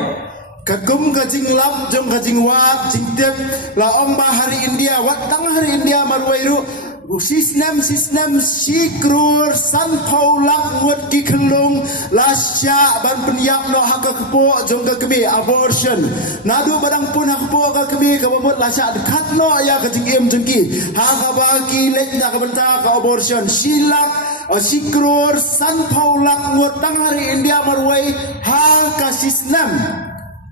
Kagum kajing lap jong kajing wat jing tep la ong ba hari India wat tang hari India marwairu sistem si krur san pau lak ngut ki khlung la sya ban penyap no hak kepo jong ka kemi abortion nadu badang pun hak kepo ka kemi ka bomot la sya dekat no ya ka jing em jong ki ha ka ba ki lek na ka benta ka abortion silak si krur san pau lak ngut tang hari India marwai ha ka sistem.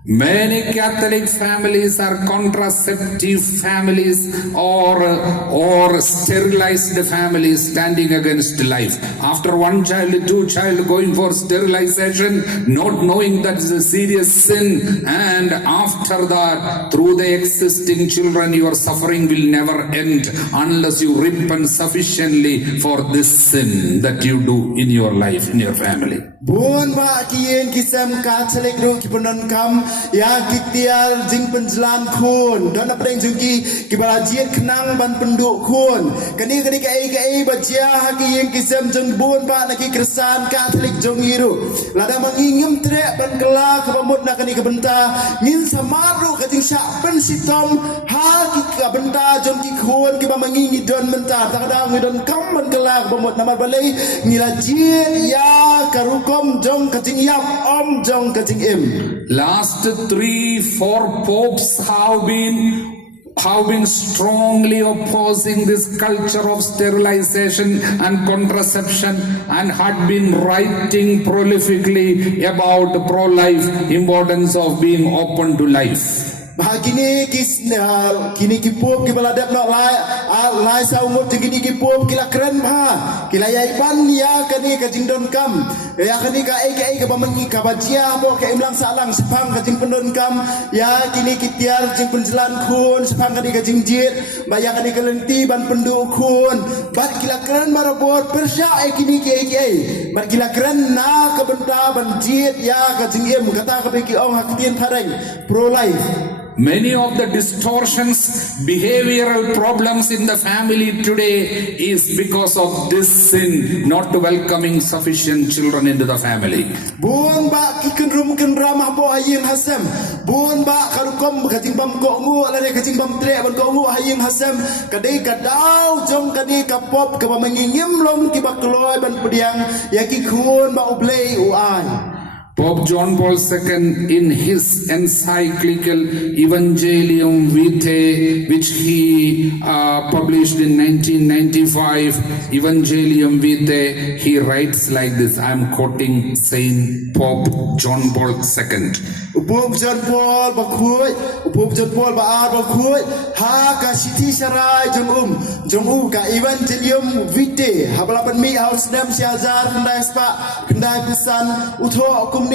Many Catholic families are contraceptive families or sterilized families standing against life. After one child, two child going for sterilization, not knowing that is a serious sin, and after that, through the existing children, your suffering will never end unless you repent sufficiently for this sin that you do in your life, in your family. Bun ba kien kisam ka chelek ro ki penon kam ya kitial jing penjelan khun don apa deng jungki ki bala jiet khnang ban penduk khun kani ka ai ba jia ha kien kisam jong bun ba na ki kresan ka chelek jong iru lada mangingem tre ban kela ka bamut na kani ka benta ngin samaru ka jing syak pen sitom ha ki ka benta jong ki khun ki ba mangingi don menta ta da ngi don kam ban kela ka bamut na mar balei ngila jiet ya karuko Last 3-4 popes have been strongly opposing this culture of sterilization and contraception, and had been writing prolifically about pro-life, importance of being open to life. Bahagini kini kipop kibala dap nak lai saumut kini kipop kila keren bah kila yaipan ya kani kajing don kam ya kani ka ai ka bamangi ka bajia mo ka imlang salang sepang kajing pendon kam ya kini kitiar jing penjelan khun sepang kani kajing jit ba ya kani kelenti ban pendu khun bat kila keren marabot persya ai kini ki bat kila keren na ka benta ban jit ya kajing em kata ka beki ong hakitien thareng pro life. Many of the distortions, behavioral problems in the family today is because of this sin, not welcoming sufficient children into the family. Buon ba kikenrum kenramah bo haying hasem. Buon ba karukom katimbam ko ngu lane katimbam tre ban ko ngu haying hasem. Kadai kadau jong kadai kapop ke mangingim lom ki bakloy ban pediang ya ki kuon ba ublei uan. Pope John Paul II, in his encyclical Evangelium Vitae, which he published in 1995, Evangelium Vitae, he writes like this. I am quoting Saint Pope John Paul II. Pope John Paul Pope John Paul bakhuy ha ka siti sarai jong ka Evangelium Vitae hablaban mi haus nem siazar kendai spa kendai pesan utho the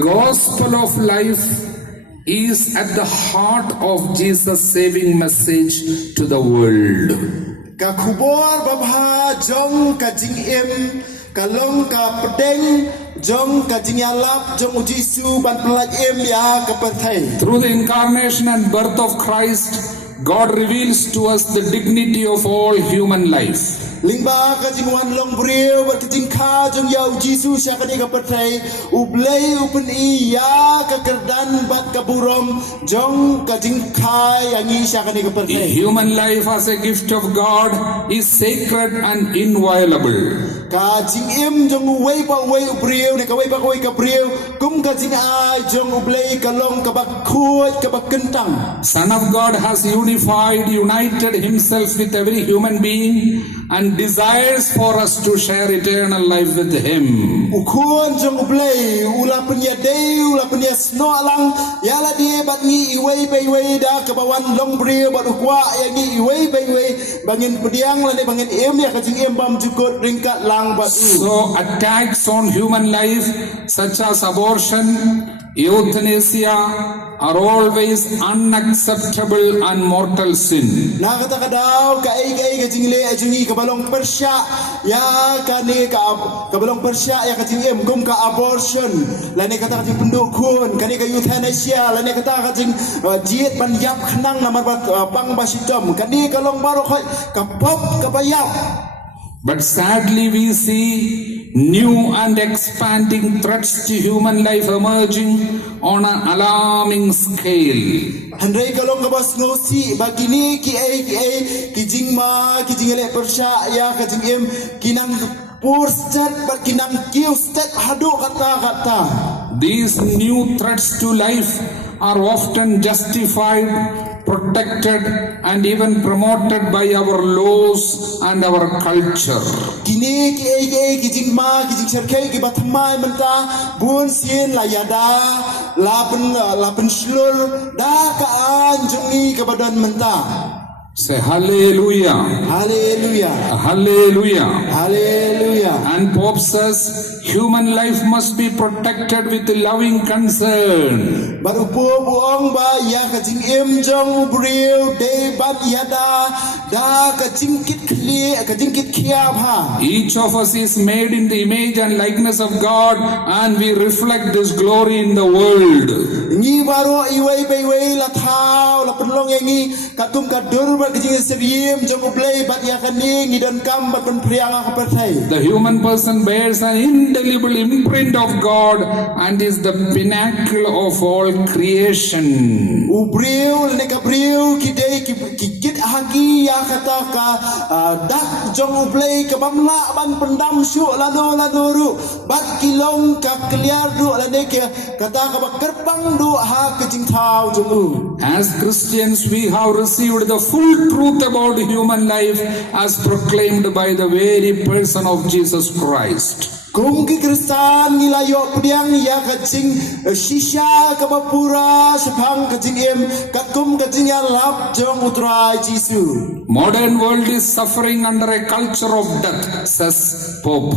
gospel of life is at the heart of Jesus' saving message to the world. Ka khubor babha jong ka jingim ka long ka pedeng jong ka jingyalap jong ujisu ban pelaj em ya ka perthai. Through the incarnation and birth of Christ, God reveals to us the dignity of all human life. Lingba ka jingwan long breu bat jingkha jong yau jisu sya ka ka perthai ublei upen iya ka kerdan bat ka burom jong ka jingkha yangi sya ka ka perthai. Human life as a gift of God is sacred and inviolable. Ka jingim jong wei ba wei ubreu ne ka wei ba wei ka breu kum ka jing ai jong ublei ka long ka bak khuai ka bak kentang. Son of God has united himself with every human being and desires for us to share eternal life with him. Ukun jong ublei ula penya dei ula penya sno lang yala dia bat ngi iwei bei wei da ka bawan long breu bat ukwa ya ngi iwei bei wei bangin pediang la ne bangin em ya ka jing em bam jukut ringkat lang bat. So attacks on human life such as abortion, euthanasia are always unacceptable and mortal sin. Na kata kadau ka ai ka jingle ajungi ka balong persya ya ka ne ka balong persya ya ka jingem gum ka abortion la ne kata ka jing penduk kun ka ne ka euthanasia la ne kata ka jing jiet ban yap khnang na mar pang basidom ka ne ka long baro ka pop ka bayap. But sadly we see new and expanding threats to human life emerging on an alarming scale. Handai kalong kabas ngosi bagini ki ai ki jingma ki jingale persya ya ka jingem kinang pur stat bar kinang kiu stat hadu kata. These new threats to life are often justified, protected and even promoted by our laws and our culture. Kini ki jingma ki jing serkai ki batmai menta bun sin la yada lapen slur da ka anjungi ke badan menta. Say hallelujah. Hallelujah. Hallelujah. Hallelujah. And Pope says human life must be protected with loving concern. Baru buong ba ya ka jing em jong breu de bat yada da ka jingkit kli ka jingkit khiap ha. Each of us is made in the image and likeness of God and we reflect this glory in the world. Ni baru iwei bei wei la thau la penlong yang ni katum ka dur ba jing seriem jong ublei bat ya ka ni ngidon kam bat pen priang ka perthai. The human person bears an indelible imprint of God and is the pinnacle of all creation. Ubreu ne ka breu ki dei ki kit hagi ya kata ka dak jong ublei ka bamla ban pendam syuk lano ru bat kilong ka kliar du la ne ke kata ka bakerpang du ha ke jing thau jong u. As Christians we have received the full truth about human life as proclaimed by the very person of Jesus Christ. Kung ki Kristan nilayo pediang ya kacing shisha kabapura sepang kacing em kakum kacing ya lap jong utrai Jisu. Modern world is suffering under a culture of death, says Pope.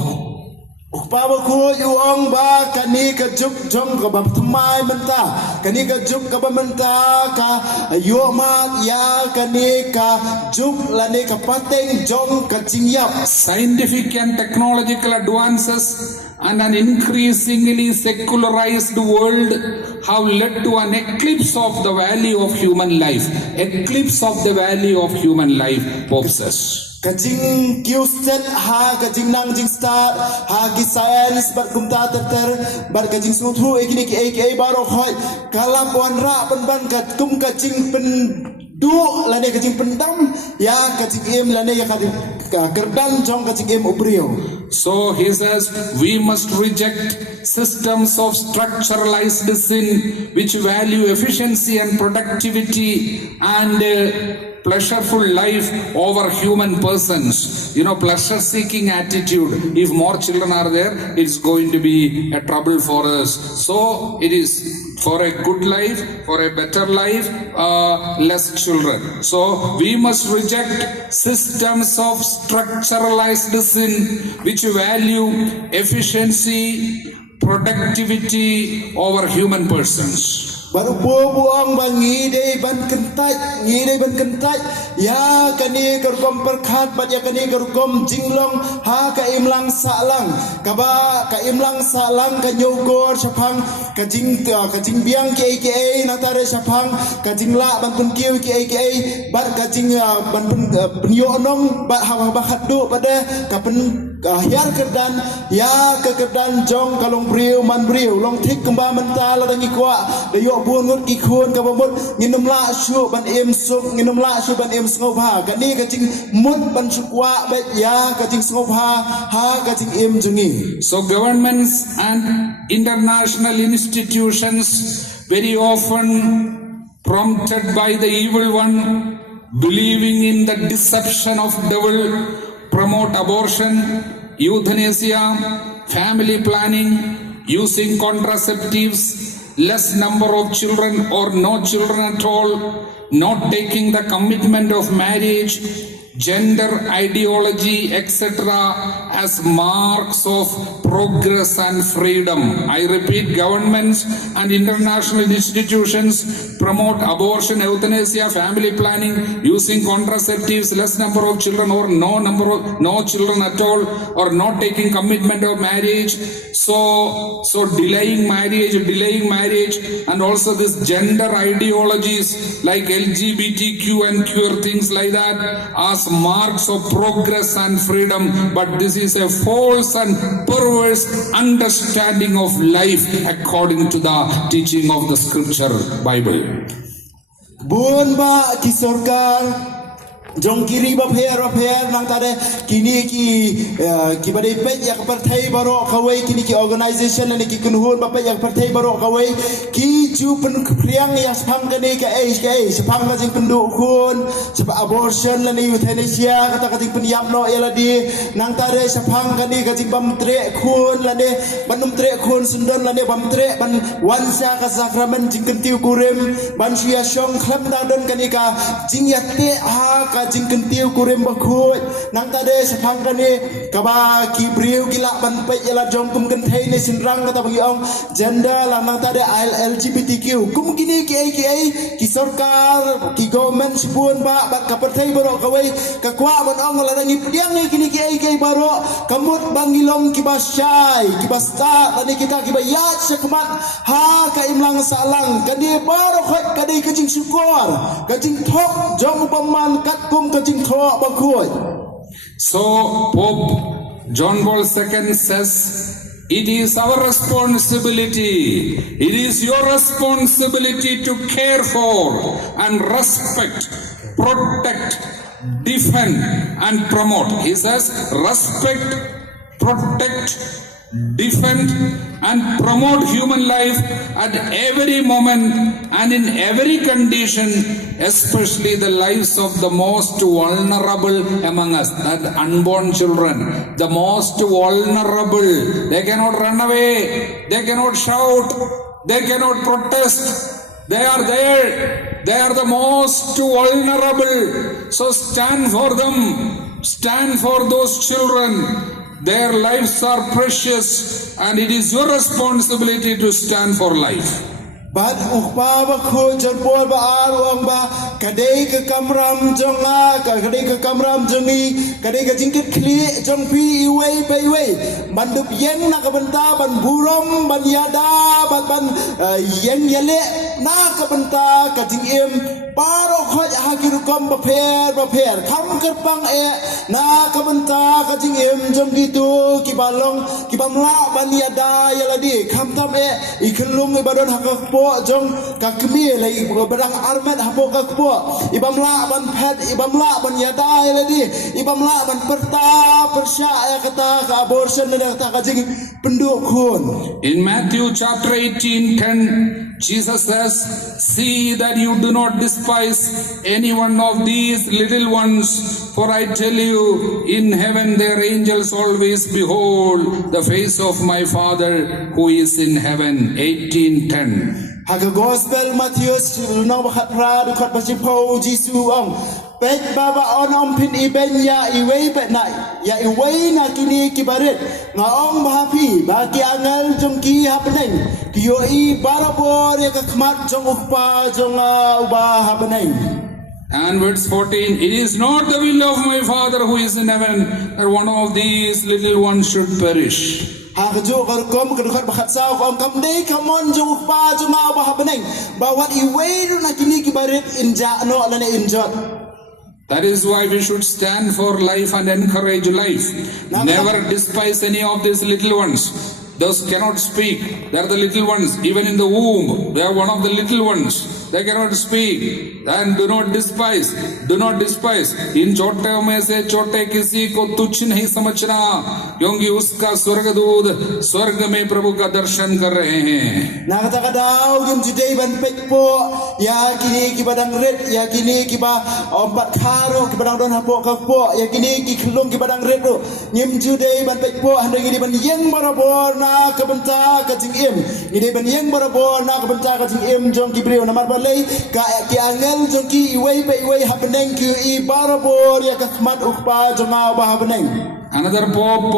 Ukpawa ko yuong ba kani ka juk jong ka ba tumay menta kani ka juk ka ba menta ka yoma ya kani ka juk lani ka pateng jong ka jingyap. Scientific and technological advances and an increasingly secularized world have led to an eclipse of the value of human life. Eclipse of the value of human life, Pope says. Kajing kiuset ha kajing nang jing start ha ki science bar kumta ter bar kajing suthu ekini ki ek baro khoi kalak wan ra ban ka kum kajing pen du lane kajing pendam ya kajing em lane ya kajing kerdan jong kajing em ubrio. So he says we must reject systems of structuralized sin which value efficiency and productivity and pleasureful life over human persons. You know, pleasure seeking attitude. If more children are there, it's going to be a trouble for us. So it is for a good life, for a better life, less children. So we must reject systems of structuralized sin which value efficiency, productivity over human persons. Baru buang bangi dei ban kentai ya kani kerkom perkhat bat ya kani kerkom jinglong ha ka imlang salang kaba ka imlang salang ka nyogor sapang ka jing biang ke na tare sapang ka jingla ban pun kiu ke bat ka jing ban pun penyo nong bat ha ba khadu pada ka pen hiar kerdan ya ke kerdan jong kalong briu man briu long thik kemba mental dangi kwa de yo buon ngot ki khon ka bomot nginum la shu ban em suk nginum la shu ban em sngo bha ka ni ka jing mut ban sukwa bet ya ka jing sngo bha ha ka jing em jungi. So governments and international institutions very often prompted by the evil one, believing in the deception of devil, promote abortion, euthanasia, family planning, using contraceptives, less number of children or no children at all, not taking the commitment of marriage, gender ideology, etc. as marks of progress and freedom. I repeat, governments and international institutions promote abortion, euthanasia, family planning, using contraceptives, less number of children or no children at all, or not taking commitment of marriage. So delaying marriage, and also this gender ideologies like LGBTQ and queer things like that as marks of progress and freedom. But this is a false and perverse understanding of life according to the teaching of the scripture Bible. Bun ba ki sarkar jong kiri ba pher nang tade kini ki badai pej yak partai baro kawai kini ki organization ni ki kunhun ba pej yak partai baro kawai ki ju pen priang ya spang kani ka spang ka jing pendu kun sapa abortion la ni euthanasia kata ka jing penyap no yala di nang tade spang kani ka jing bam tre kun la ne banum tre kun sundon la ne bam tre ban wansa ka sakramen jing kentiu kurim ban sia syong khlap da don kani ka jing yatte ha ka jing kentiu kurim bakhoi nang tade sapang kani kaba ki briu gila ban pe yala jong kum kenthei ne sinrang kata bagi ong gender la nang tade LGBTQ kum kini ki sarkar ki government sipun ba ka partai baro kawai ka kwa ban ong la ngi piang ni kini ki baro kamut bangilong ki basai ki basta tadi kita ki bayat sekmat ha ka imlang salang kadi baro khoi kadi kajing syukur kajing thok jong paman kat So Pope John Paul II says, it is our responsibility, it is your responsibility to care for and respect, protect, defend and promote. He says, respect, protect, defend and promote human life at every moment and in every condition, especially the lives of the most vulnerable among us, that unborn children, the most vulnerable. They cannot run away, they cannot shout, they cannot protest. They are there, they are the most vulnerable. So stand for them, stand for those children. Their lives are precious and it is your responsibility to stand for life. Bat ukpa ba khu jon pol ba ar ong ba kadai ke kamram jonga kadai ke kamram jongi kadai ke jingkit kli jong pi iwei pe iwei ban dup yeng na ka benta ban burom ban yada ban yeng yale na ka benta ka jing em paro khoj ha ki rukom ba pher kham kerpang na ka benta ka jing em jong gitu ki balong ki bamla ban yada yaladi kham tam ikhulung ibadon ha jong kakmi lagi berang armat hapo kakpo ibamla ban pet ibamla ban yada lagi ibamla ban perta persya kata ka abortion dan kata kajing penduk kun. In Matthew chapter 18:10, Jesus says, "See that you do not despise any one of these little ones, for I tell you, in heaven their angels always behold the face of my Father who is in heaven." 18:10. Haga gospel Matthews no bakhat pra du khat pasipo Jisu ong pet baba on pin iben ya iwei bet nai ya iwei na kini kibaret nga ong bahapi baki angal jong ki hapneng ki yo I barabor ya kakmat jong ukpa jong ubah hapneng. And verse 14, it is not the will of my Father who is in heaven that one of these little ones should perish. Hakajo karkom kadukhat bakhat sao kom kamdei kamon jong ukpa jong ubah hapneng bawat iwei na kini kibaret inja no lane injot. That is why we should stand for life and encourage life. Never despise any of these little ones. Those cannot speak. They are the little ones. Even in the womb, they are one of the little ones. They cannot speak. And do not despise. Do not despise. In छोटे में से छोटे किसी को तुच्छ नहीं समझना, क्योंकि उसका स्वर्गदूत स्वर्ग में प्रभु का दर्शन कर रहे हैं. Nakata kadau yung judei ban pekpo ya kini kibadang red ya kini kiba ompat karo kibadang don hapo kakpo ya kini kiklung kibadang red ro nyim judei ban pekpo handai gini ban yeng barabor na kabenta kajing im gini ban yeng barabor na kabenta kajing im jong kibriu namar balei ka ki angel jong ki iwei pe iwei habeneng ki I barabor ya kakmat ukpa jonga ba habeneng. Another Pope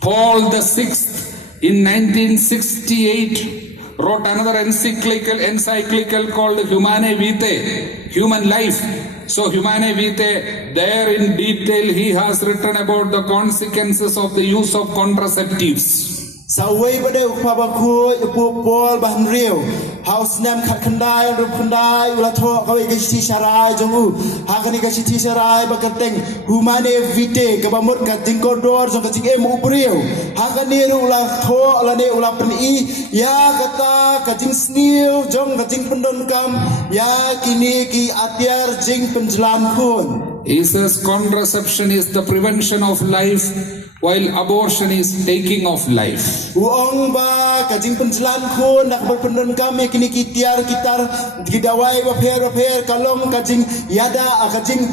Paul the Sixth in 1968 wrote another encyclical called Humane Vitae, Human Life. So Humane Vitae, there in detail he has written about the consequences of the use of contraceptives. Sawai pada upabaku upol bahan real house nam kat kendai rup kendai ulah thok kawai kasi sarai jongu hakani kasi sarai bakateng humane vitae kabamut kating kodor jong kating emu upriu hakani ulah thok lane ulah peni ya kata kating sniu jong kating pendon kam ya kini ki atiar jing penjelan kun. He says contraception is the prevention of life, while abortion is taking of life. Uong ba kajing penjelan kun nak berpendon kami kini kitiar kitar gidawai baper kalong kajing yada kajing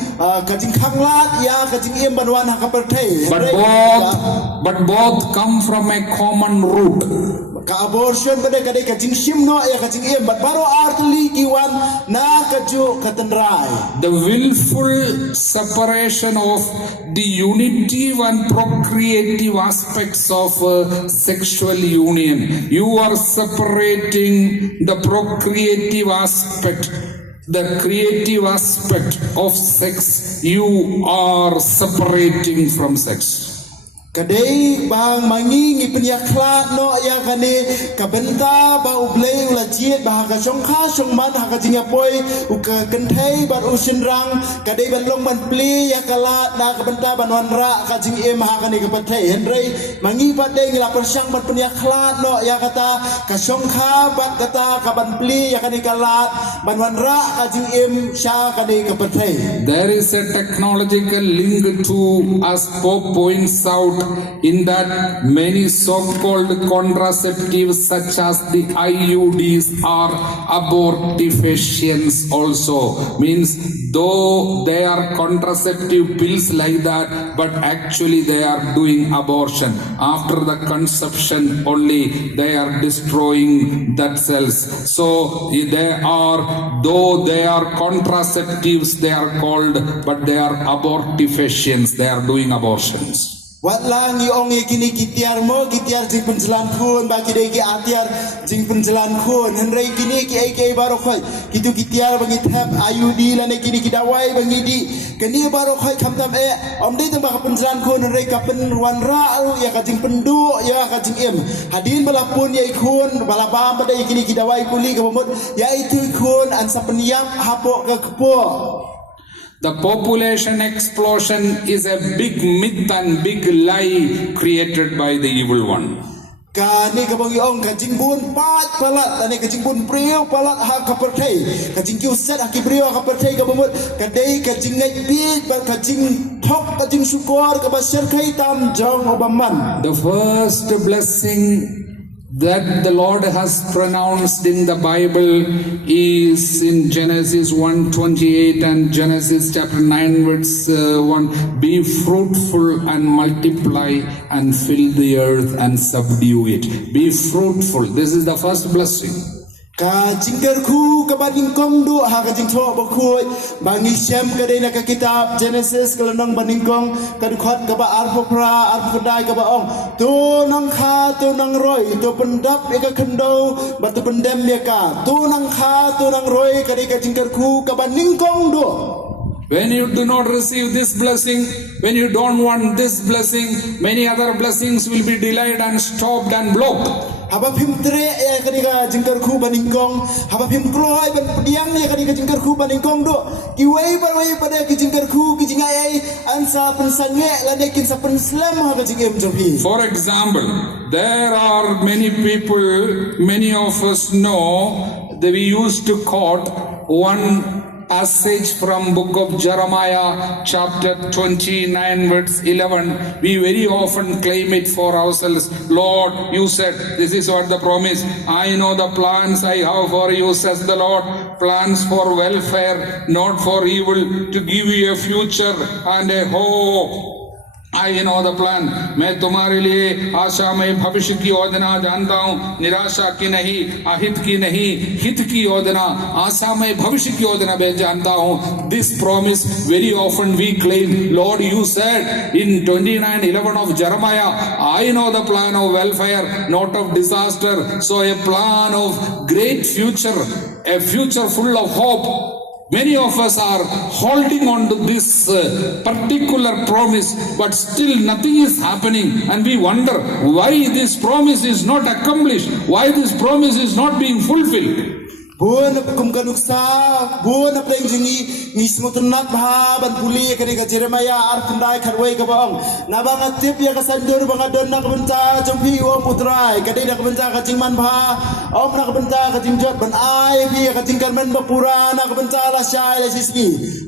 khanglat ya kajing im banwan hakaperthai. But both come from a common root. Ka abortion kadai kajing simno ya kajing im but baru artli kiwan na kaju katendrai. The willful separation of the unitive and procreative aspects of sexual union. You are separating the procreative aspect, the creative aspect of sex. You are separating from sex. Kadai bang mangi penyaklat no ya kane kabenta ba ublei ula jiet ba ka songkha songman ha ka jinga poi u ka kenthai ba usinrang kadai ban long ban pli ya kala na kabenta ban wanra ka jing em ha kane ka pathai henrei mangi ba dei ngila persang ban penyaklat no ya kata ka songkha ba kata ka ban pli ya kane kala ban wanra ka jing em sha kane ka pathai. There is a technological link to, as Pope points out, in that many so-called contraceptives such as the IUDs are abortifacients also. Means though they are contraceptive pills like that, but actually they are doing abortion. After the conception only they are destroying that cells. So they are, though they are contraceptives they are called, but they are abortifacients. They are doing abortions. Wat lang iong kini kitiar mo kitiar jing penjalan kun ba kidai ki atiar jing penjalan kun henrei kini ki ai baro khoi kitu kitiar bangi thap IUD la ne kini kidawai bangi di kini baro khoi khamtam om dei tang ba penjalan kun henrei ka pen wan ra ya ka jing pendu ya ka jing em hadin bala pun ya kun bala ba ba dei kini kidawai kuli ka bomot ya itu kun an sapeniam hapo ka kepo. The population explosion is a big myth and big lie created by the evil one. Kani kabang iong kajing bun pat palat ane kajing bun priu palat ha kapertai kajing kiu set ha kibriu ha kapertai kabamut kadai kajing ngai pi kajing thok kajing syukur kabasir kai tam jong obaman. The first blessing that the Lord has pronounced in the Bible is in Genesis 1:28 and Genesis chapter 9 verse 1. Be fruitful and multiply and fill the earth and subdue it. Be fruitful. This is the first blessing. Ka jingker ku ka baning kong du ha ka jing tho ba khoi bangi sem ka dei na ka kitab Genesis ka nang baning kong ka khot ka ba ar dai ka ba ong tu nang kha tu nang roi tu pendap e ka khendo ba tu pendem ya ka tu nang kha tu nang roi ka dei ka jingker ku ka baning kong du. When you do not receive this blessing, when you don't want this blessing, many other blessings will be delayed and stopped and blocked. Haba phim tre ya kadika jingkar khu baningkong haba phim kroi ban pediang ya kadika jingkar khu baningkong do ki wei pada ki jingkar khu ki jingai ansa pen sange la ne kin sa pen slam ha ka jingem jopi. For example, there are many people, many of us know that we used to quote one passage from book of Jeremiah chapter 29 verse 11. We very often claim it for ourselves. Lord, you said, this is what the promise. I know the plans I have for you, says the Lord. Plans for welfare, not for evil, to give you a future and a hope. I know the plan. मैं तुम्हारे लिए आशा में भविष्य की योजना जानता हूँ, निराशा की नहीं, अहित की नहीं, हित की योजना, आशा में भविष्य की योजना मैं जानता हूँ. This promise very often we claim. Lord, you said in 29:11 of Jeremiah, I know the plan of welfare, not of disaster. So a plan of great future, a future full of hope. Many of us are holding on to this particular promise, but still nothing is happening, and we wonder why this promise is not accomplished, why this promise is not being fulfilled. Buon kumkanuksa buon pleng jingi ni smutunak bha ban puli kani ka Jeremiah ar tundai kharwai ka bang na bang atip ya ka sandur bang adon nak benta jompi o putrai kadai nak benta ka jingman bha om nak benta ka jingjot ban ai pi ka jingkan men bapura nak benta la syai la sismi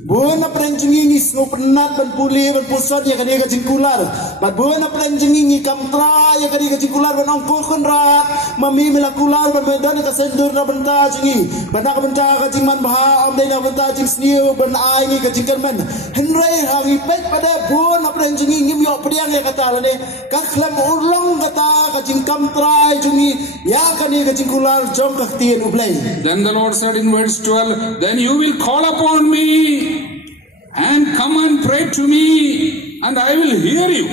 buon pleng jingi ni smutunat ban puli ban pusat ya kani ka jingkular bat buon pleng jingi ni kamtra ya kani ka jingkular ban ong kun rat mami melakular ban medan ka sandur na benta jingi Banak benta kajing man bha om dei na benta jing sniu ben ai ni kajing kan men henrei hangi pet pada pun apa yang jingi ngim yo pediang ya kata la ne ka khlam urlong kata kajing kam trai jingi ya kani kajing kular jom ka tien ublai. Then the Lord said in verse 12, then you will call upon me and come and pray to me and I will hear you.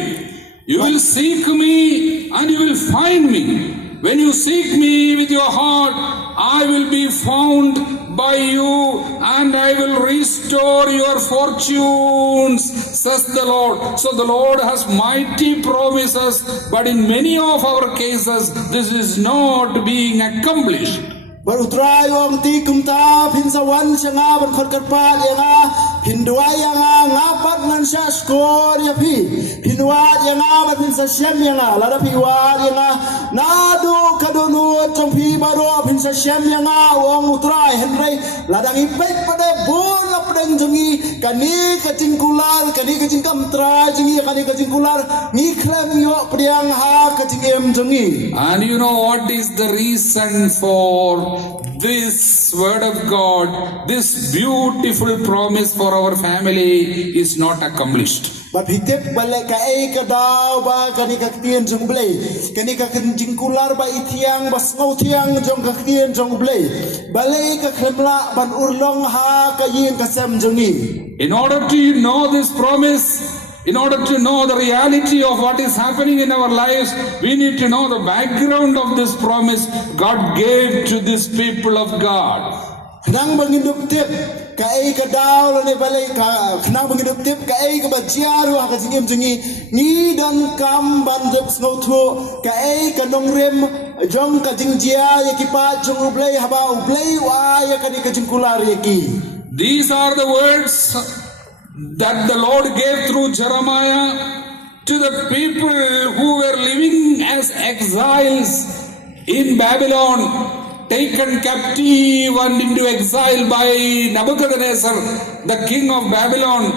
You will seek me and you will find me. When you seek me with your heart, I will be found by you and I will restore your fortunes, says the Lord. So the Lord has mighty promises, but in many of our cases, this is not being accomplished. Berutrai wong ti kumta pin sawan sanga ban khot karpat ya nga pin duai ya nga ngapat ngan sya skor ya pi pin wat ya nga ban pin sa syam ya nga lada pi wat ya nga nadu kadunu trong pi baro pin sa syam ya nga wong utrai henrei ladang ipek pada bon la pedang jengi kani kacingkular kani kacingkamtra jingi kani kacingkular ni klem yo priang ha kacingem jengi. And you know what is the reason for this word of God, this beautiful promise for our family is not accomplished? Ba hitep balik ka ka daw ba kani kaktian jong blay kani ka jingkular ba itiang ba snau tiang jong kaktian jong blay balay ka klemla ban urlong ha ka yin ka sam jongi. In order to know this promise, in order to know the reality of what is happening in our lives, we need to know the background of this promise God gave to this people of God. Nang mengidup tip kai ka daw la ne balay ka nang mengidup tip kai ka bajiaru ha ka jingem jengi ni dan kam ban dep snau thu kai ka nong rem jong ka jingjia ya ki pa jong ublay haba ublay wa ya ka ni ka jingkular ya ki. These are the words that the Lord gave through Jeremiah to the people who were living as exiles in Babylon, taken captive and into exile by Nebuchadnezzar, the king of Babylon.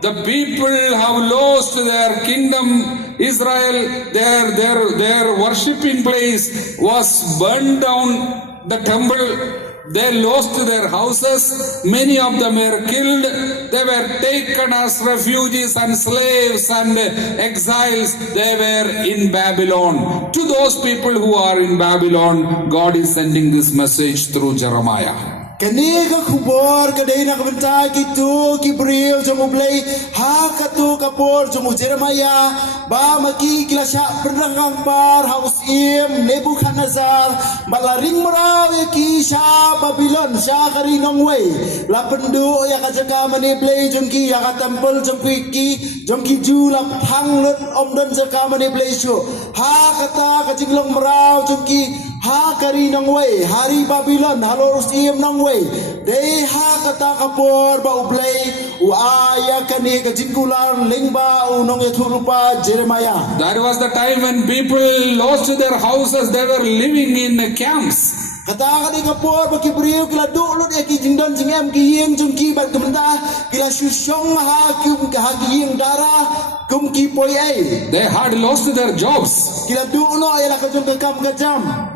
The people have lost their kingdom. Israel, their worshipping place was burned down. The temple, they lost their houses. Many of them were killed. They were taken as refugees and slaves and exiles. They were in Babylon. To those people who are in Babylon, God is sending this message through Jeremiah. Kani ka kubor ka day na kabantay kitu kibril jong ublay ha katu kapor jong Jeremiah ba makikila siya pernangang par haus im Nebuchadnezzar malaring maraw ki siya Babylon siya karinong way la pendu ya kajaga maniblay jong ki ya ka temple jong ki jong ki ju la panglot omdon jaga maniblay syo ha kata kajinglong maraw jong ki ha karinong way hari Babylon halorus im nong way day ha kata kapor ba ublay uaya kani ka jingkular lingba unong yathurupa Jeremiah. That was the time when people lost their houses. They were living in camps. Kata kani kapor ba kibriyo kila dulot ya ki jingdon jingem ki yeng jung ki bat kemenda kila syusyong ha kum ka ki yeng dara kum ki poy ai. They had lost their jobs. Kila dulo ya la ka jung ka kam ka jam.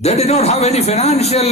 They did not have any financial,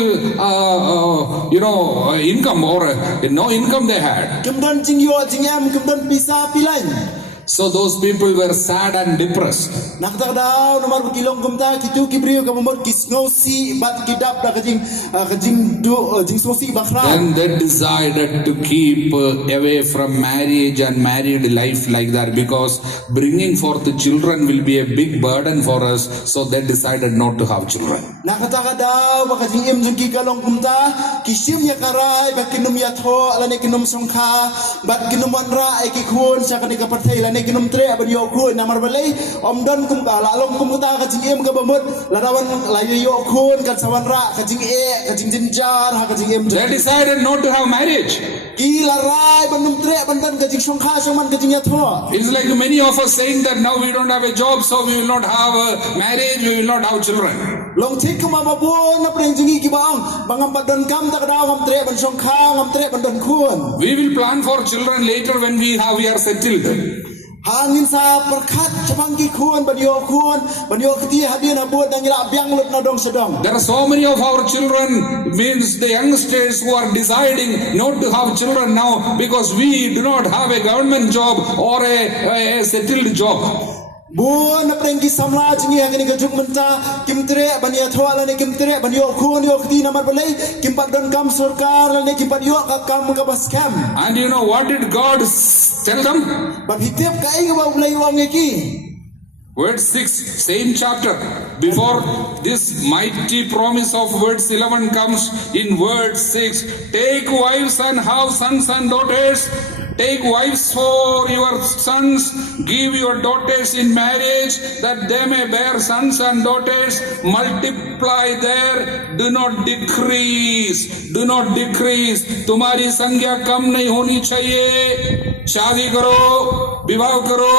income or no income they had. Kemdan jingyo jingem kemdan pisa pilan. So those people were sad and depressed. Nakata daw nomor kilong kumta kitu kibriyo ka momor kisno si bat kidap da kajing jingso si bakra. Then they decided to keep away from marriage and married life like that because bringing forth children will be a big burden for us. So they decided not to have children. Nakata daw ba kajing im jingki kalong kumta kisim ya karay ba kinum yatho ala ne kinum songkha bat kinum wanra ikikun sa kanika partay la kinum tre ban yo khun namar balai omdon kum ka la long kum ta ka jing em ka bamut la rawan la yo khun ka sawan ra ka jing ka jing jinjar ha ka jing em. They decided not to have marriage. Ki la rai ban num tre ban dan ka jing songkha soman ka jing ya tho. It's like many of us saying that now we don't have a job, so we will not have a marriage, we will not have children. Long tik kuma babon na preng jingi ki baong bangam badon kam ta daw ngam tre ban songkha ngam tre ban don khun. We will plan for children later when we are settled. Hangin sa perkat cabang ki khun ban yo kti hadin abot dang ila byang lut na dong sedong. There are so many of our children, means the youngsters who are deciding not to have children now because we do not have a government job or a settled job. Buon na prengki samla jingi hangin ka juk menta kimtre ban ya thwa la ne kimtre ban yo khun yo kti na mar balai kimpat don kam sarkar la ne kimpat yo ka kam ka bas kam. And you know what did God tell them? Ba hitep ka ai ba ulai wang ki. Verse 6, same chapter. Before this mighty promise of verse 11 comes in verse 6. Take wives and have sons and daughters. Take wives for your sons. Give your daughters in marriage that they may bear sons and daughters. Multiply there. Do not decrease. Do not decrease. तुम्हारी संख्या कम नहीं होनी चाहिए. शादी करो, विवाह करो,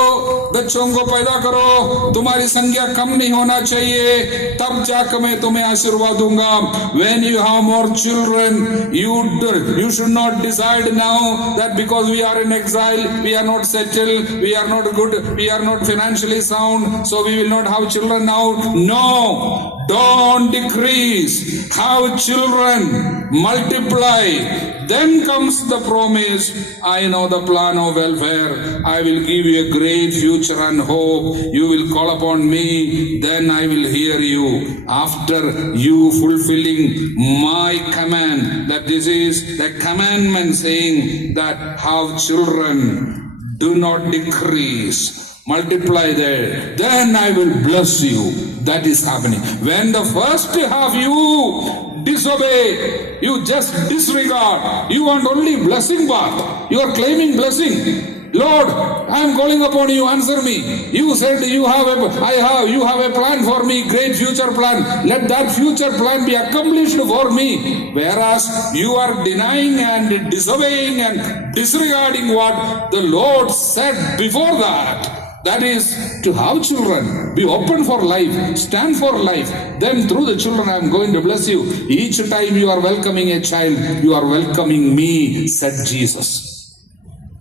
बच्चों को पैदा करो. तुम्हारी संख्या कम नहीं होना चाहिए. तब जाकर मैं तुम्हें आशीर्वाद दूंगा. When you have more children, you should not decide now that because we are in exile, we are not settled, we are not good, we are not financially sound, so we will not have children now. No, don't decrease. Have children, multiply. Then comes the promise, I know the plan of welfare. I will give you a great future and hope. You will call upon me, then I will hear you. After you fulfilling my command, that this is the commandment saying that have children, do not decrease, multiply there, then I will bless you. That is happening. When the first half you disobey, you just disregard, you want only blessing part, you are claiming blessing. Lord, I am calling upon you, answer me. You said you have a plan for me, great future plan. Let that future plan be accomplished for me. Whereas you are denying and disobeying and disregarding what the Lord said before that. That is to have children, be open for life, stand for life. Then through the children I am going to bless you. Each time you are welcoming a child, you are welcoming me, said Jesus.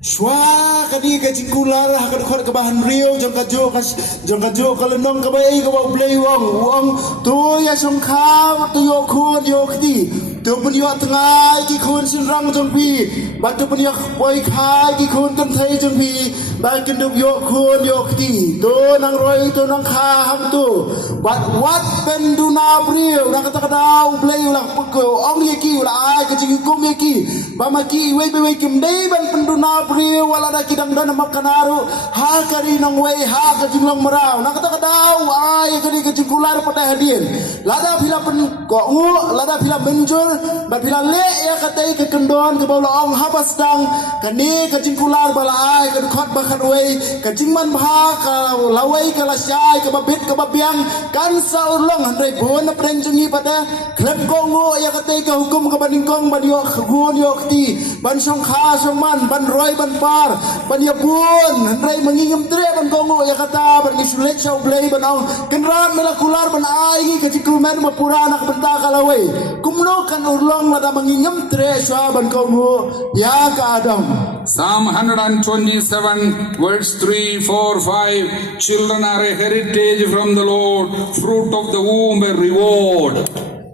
Shwa kadi ka jingkular hakan khot ka bahan rio jong ka jo ka lenong ka bai ka bau play wong tu ya song kha tu yo khun yo khti tu pun yo tngai ki khun sin rang jong pi ba tu pun yo boi khai ki khun kan thai jong pi ba kin du yo khun yo khti tu nang roi tu nang kha ham tu wat pen du na rio na ka ta dau play la ko ong ye ki la ai ka jing kum ye ki ba ma ki wei kim dei ban pen du na Rio wala da kidang dana makanaru ha kari nang wei ha ka jinglang marau nak kata kadau ai kari ka jingkular pada hadien lada bila pen ko ngu lada bila benjul ba bila le ya katai ka kendon ka bola ong habas dang kani ka jingkular bala ai ka khot ba khan wei ka jingman bha ka lawai ka lasai ka babit ka babiang kan sa ulong handai bon na preng jungi pada klep ko ngu ya katai ka hukum ka baningkong ban yo khun yo khti ban song kha song man ban roi ban par ban yabun handai mangingam tre ban kongo ya kata ban isulet sa blay ban ang kenran melakular ban ai ka jikumen mapurana ka benta kalaway kumno kan urlong lada mangingam tre sa ban kongo ya ka adam. Psalm 127 verse 3, 4, 5. Children are a heritage from the Lord, fruit of the womb a reward.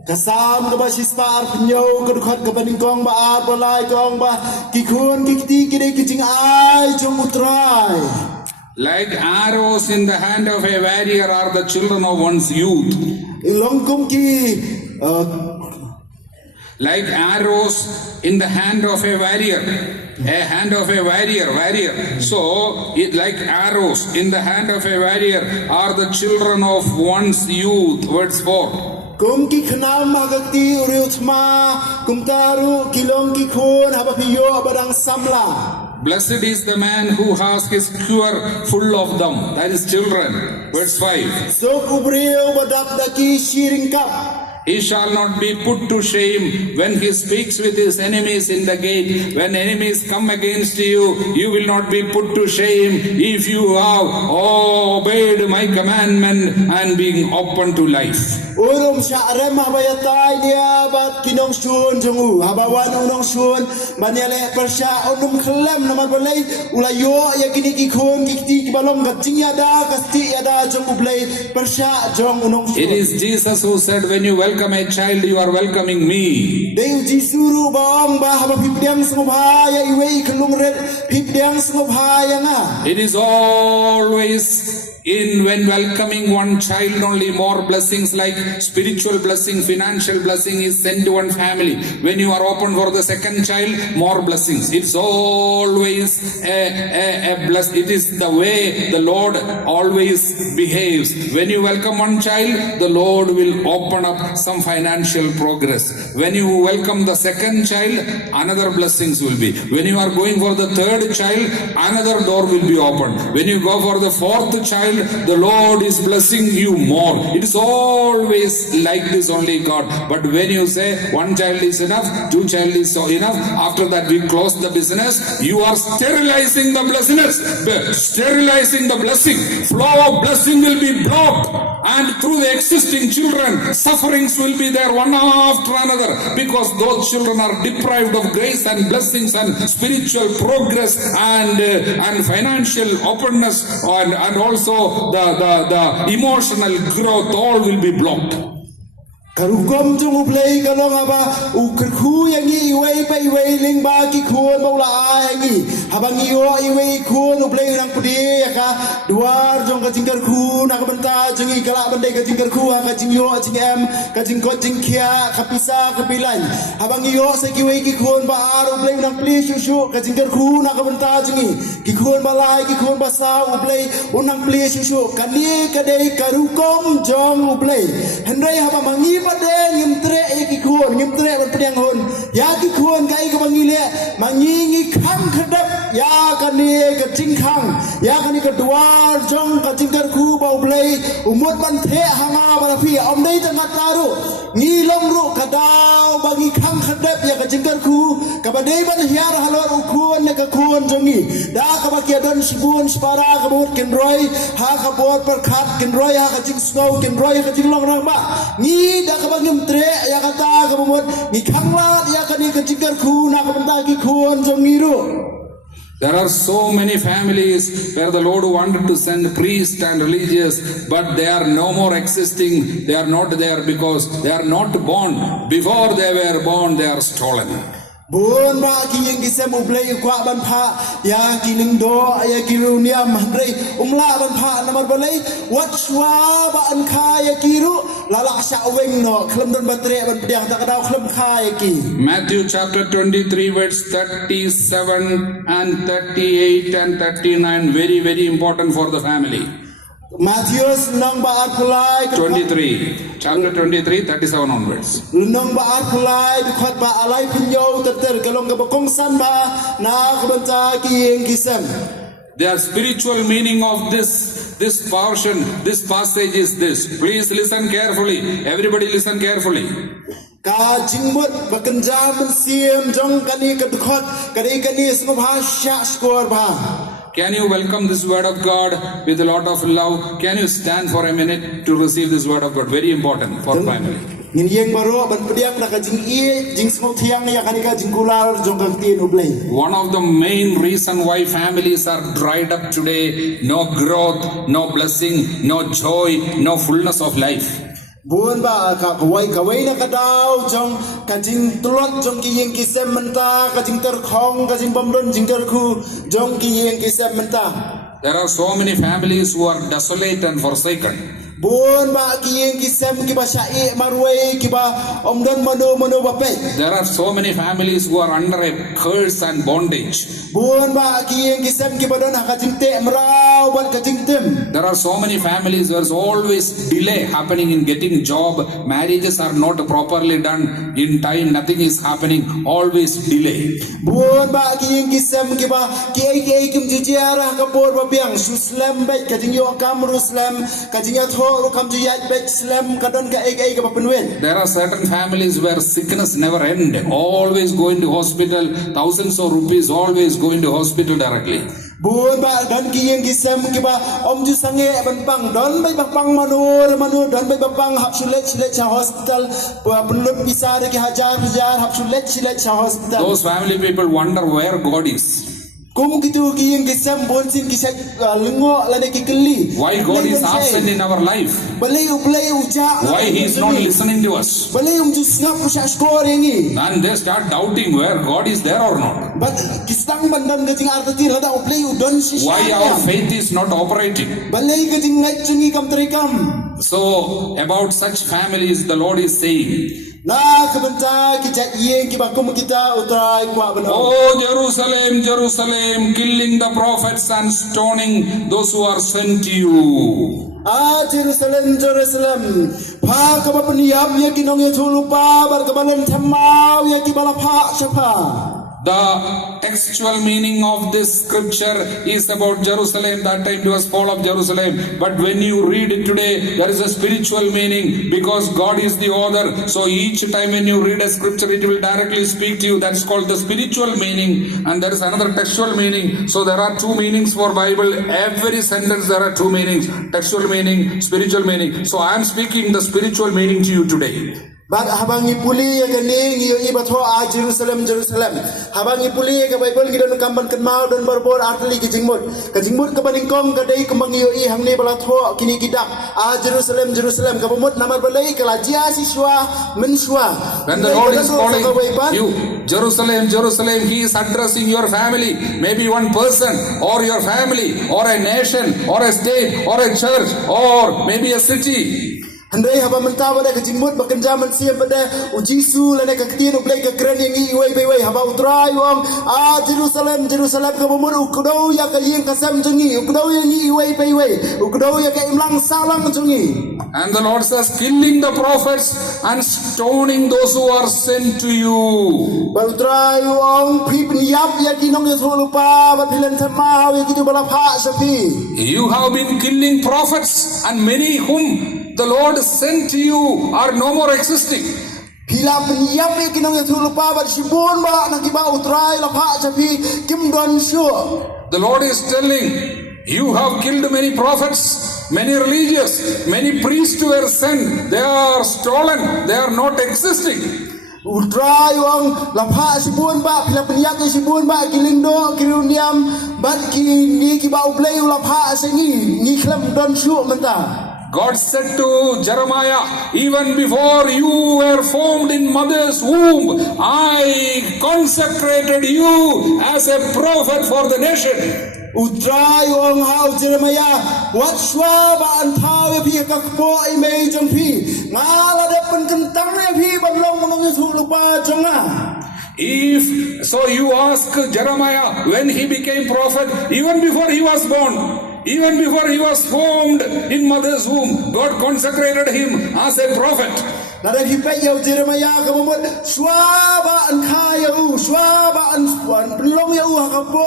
Kasam ka ba sispar pinyo ka dukhot ka baningkong ba ar balai kong ba kikun kikti kide kiching ai jong utrai. Like arrows in the hand of a warrior are the children of one's youth. Ilongkum ki like arrows in the hand of a warrior. A hand of a warrior. So, like arrows in the hand of a warrior are the children of one's youth. Verse 4. Kum ki khnam magati uriutma kumtaru kilong ki khon habapiyo abadang samla. Blessed is the man who has his quiver full of them. That is children. Verse 5. So ubriyo badap daki shiring kap. He shall not be put to shame when he speaks with his enemies in the gate. When enemies come against you, you will not be put to shame if you have obeyed my commandment and being open to life. Urum syarem habayatay niya bat kinong sun jungu habawan unong sun banyale persya unum khlem naman balay ulayo ya kini kikon kikti kibalong gating yada kasti yada jong ublay persya jong unong sun. It is Jesus who said, when you welcome a child, you are welcoming me. Deu jisuru baong ba haba pipdiang sngobhaya iwei klungret pipdiang sngobhaya nga. It is always in when welcoming one child only more blessings like spiritual blessing, financial blessing is sent to one family. When you are open for the second child, more blessings. It's always a bless. It is the way the Lord always behaves. When you welcome one child, the Lord will open up some financial progress. When you welcome the second child, another blessings will be. When you are going for the third child, another door will be opened. When you go for the fourth child, the Lord is blessing you more. It is always like this only, God. But when you say one child is enough, two child is so enough, after that we close the business, you are sterilizing the business, sterilizing the blessing. Flow of blessing will be blocked. And through the existing children, sufferings will be there one after another, because those children are deprived of grace and blessings and spiritual progress and financial openness and also the emotional growth, all will be blocked. Karukom jung ublay kalong aba ukerku yang iwe pa iwe ling bagi kuon maula aingi habang iyo iwe kuon ublay nang pudi yaka duar jong kajing kerku nak benta jung ikala bandai kajing kerku kajing yo kajing em kajing kajing kia kapisa kapilan habang iyo sa kiwe ki kuon ba ublay nang pli shushu kajing kerku nak benta jung ki kuon balai ki kuon basa ublay unang pli shushu kani kadai karukom jong ublay hendrai habang mangi pada ngimtre ikikuan ngimtre berpediang hon ya kikuan kai ke bangile mangingi khang khadap ya kani ke cingkhang ya kani ke duar jong ka cingkar khu bau blai umut ban the hanga barafi om dei tangat taru ngilong ru kadau bagi khang khadap ya ka cingkar khu ka badai ban hiar halor ukuan ne ka kuan jongi da ka bakia don sibun spara ka bot kenroi ha ka bot per khat kenroi ha ka cing snow kenroi ka cing long rang ba ni kabangim tre ya kata kabumot ni khanglat ya kani kecikar khu na kabanta ki khuon jongiru. There are so many families where the Lord wanted to send priests and religious, but they are no more existing. They are not there because they are not born. Before they were born, they are stolen. Bun ba ki yang kisem ublay kwa ban pha ya kining do ya kirunia mandrei umla ban pha namar balai watchwa ba an kha ya kiru lala sa weng no khlam don batre ban pediang ta kadau khlam kha ya ki. Matthew chapter 23 verse 37 and 38 and 39, very important for the family. Matthews nang ba akulai 23, chapter 23, 37 onwards. Nang ba akulai bikhot ba alai pinyo ter kalong ka bakong samba na kabanta ki yang kisem. The spiritual meaning of this portion, this passage is this. Please listen carefully. Everybody listen carefully. Ka jingmut bakenja mensiam jong kani kadkhot kani sngobha sha skor ba. Can you welcome this word of God with a lot of love? Can you stand for a minute to receive this word of God? Very important for family. Ngin yeng baro ban pediak na ka jing i jing sngok thiang ya kani ka jing kular jong kang tin ublay. One of the main reason why families are dried up today, no growth, no blessing, no joy, no fullness of life. Buon ba ka kawai na kadau jong kajing tulot jong ki yeng kisem menta kajing terkhong kajing bamdon jing terku jong ki yeng kisem menta. There are so many families who are desolate and forsaken. Buon ba ki yeng kisem ki ba syai marway ki ba omdon mano bape. There are so many families who are under a curse and bondage. Buon ba ki yeng kisem ki ba don kajing te mrau ban kajing tem. There are so many families where there is always delay happening in getting job. Marriages are not properly done in time. Nothing is happening. Always delay. Buon ba ki yeng kisem ki ba ki kim jiara ka por ba biang suslam ba kajing yo kam ruslam kajing ya tho ru kam jiyat ba slam kadon ka ka ba penwen. There are certain families where sickness never end. Always going to hospital. Thousands of rupees. Always going to hospital directly. Buon ba don ki yeng kisem ki ba om ju sange ban pang don bai pang manur don bai pang hapsulet cha hospital penlut bisa de ki hajar hapsulet cha hospital. Those family people wonder where God is. Kum gitu ki yeng kisem bon sin ki sak lengo la de ki keli. Why God is absent in our life? Balei uja. Why He is not listening to us? Balei ju snap pusha skor yengi. And they start doubting where God is there or not. But kisang bandan gating artati lada uplay udon si. Why our faith is not operating? Balei gating ngai chungi kam trikam. So about such families the Lord is saying, na kabanta kita yeng ki bakum kita utrai kwa bano. Oh Jerusalem, Jerusalem, killing the prophets and stoning those who are sent to you. Jerusalem, Jerusalem, pa kabapniam ya kinong ya tulupa bar kabalan thamau ya ki balapha chapa. The textual meaning of this scripture is about Jerusalem. That time it was fall of Jerusalem. But when you read it today, there is a spiritual meaning because God is the author. So each time when you read a scripture, it will directly speak to you. That's called the spiritual meaning. And there is another textual meaning. So there are two meanings for Bible. Every sentence there are two meanings. Textual meaning, spiritual meaning. So I am speaking the spiritual meaning to you today. Bak habang ipuli ganing iyo ibato a Jerusalem Jerusalem. Habang ipuli ka Bible gidon kamban kenmau dan berbor artli ke jingmut ka baningkong ka dei kembang iyo i hamni balatho kini kidak a Jerusalem Jerusalem ka pemut namar balei ka lajia siswa menswa. When the Lord is calling you Jerusalem Jerusalem, He is addressing your family, maybe one person or your family or a nation or a state or a church or maybe a city. Handai haba mentah pada kejimut bekerja mensiap pada ujisu lana kaktin ublai kekeren yang iway bayway haba utrai wong Jerusalem Jerusalem kabumur ukdau ya kayeng kasam jungi ukdau yang iway bayway ukdau ya kay imlang salang jungi. And the Lord says, killing the prophets and stoning those who are sent to you. Ba utrai wong pi penyap ya kinong ya lupa ba pilan sama ya kitu balapha sapi. You have been killing prophets and many whom the Lord sent to you are no more existing. Pila penyap ya kinong ya lupa ba sibun ba nakiba utrai lapha sapi kamdon sure. The Lord is telling, you have killed many prophets, many religious, many priests were sent. They are stolen. They are not existing. Utrai wong lapha sibun ba pila penyak sibun ba kilingdo kiruniam bat ki ba ublay lapha sengi ni klam don shu menta. God said to Jeremiah, even before you were formed in mother's womb, I consecrated you as a prophet for the nation. Utrai wong hau Jeremiah wat shwa ba an thau pi ka po ai mei jong pi ngala de pen kentang ya pi ban long mong su lupa jonga. If so, you ask Jeremiah when he became prophet, even before he was born, even before he was formed in mother's womb, God consecrated him as a prophet. Nada hipay yaw Jeremiah kamumot swaba an kaya swaba an penlong yaw hakapo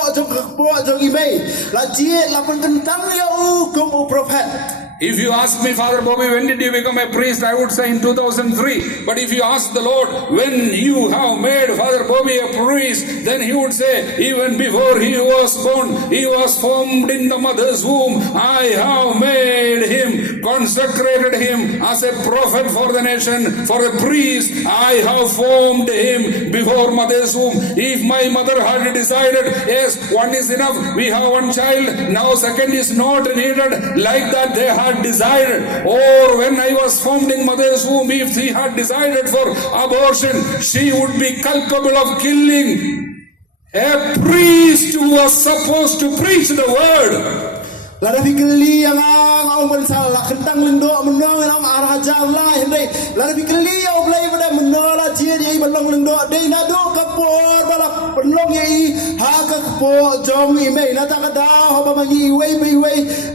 jong imay la jiet la pen kentang yaw kom prophet. If you ask me, Father Bobby, when did you become a priest? I would say in 2003. But if you ask the Lord, when you have made Father Bobby a priest, then he would say, even before he was born, he was formed in the mother's womb. I have made him, consecrated him as a prophet for the nation, for a priest. I have formed him before mother's womb. If my mother had decided, yes, one is enough, we have one child, now second is not needed, like that they had decided, or when I was formed in mother's womb, if he had decided for abortion, she would be culpable of killing a priest who was supposed to preach the word. Lada fikli yang ang salah kentang lindo menong ang arah jalan hendai lada fikli au play pada menola cie dia belong lindo dei nado kapor bala penlong ye ha ka po jom ime nata kada hoba mangi wei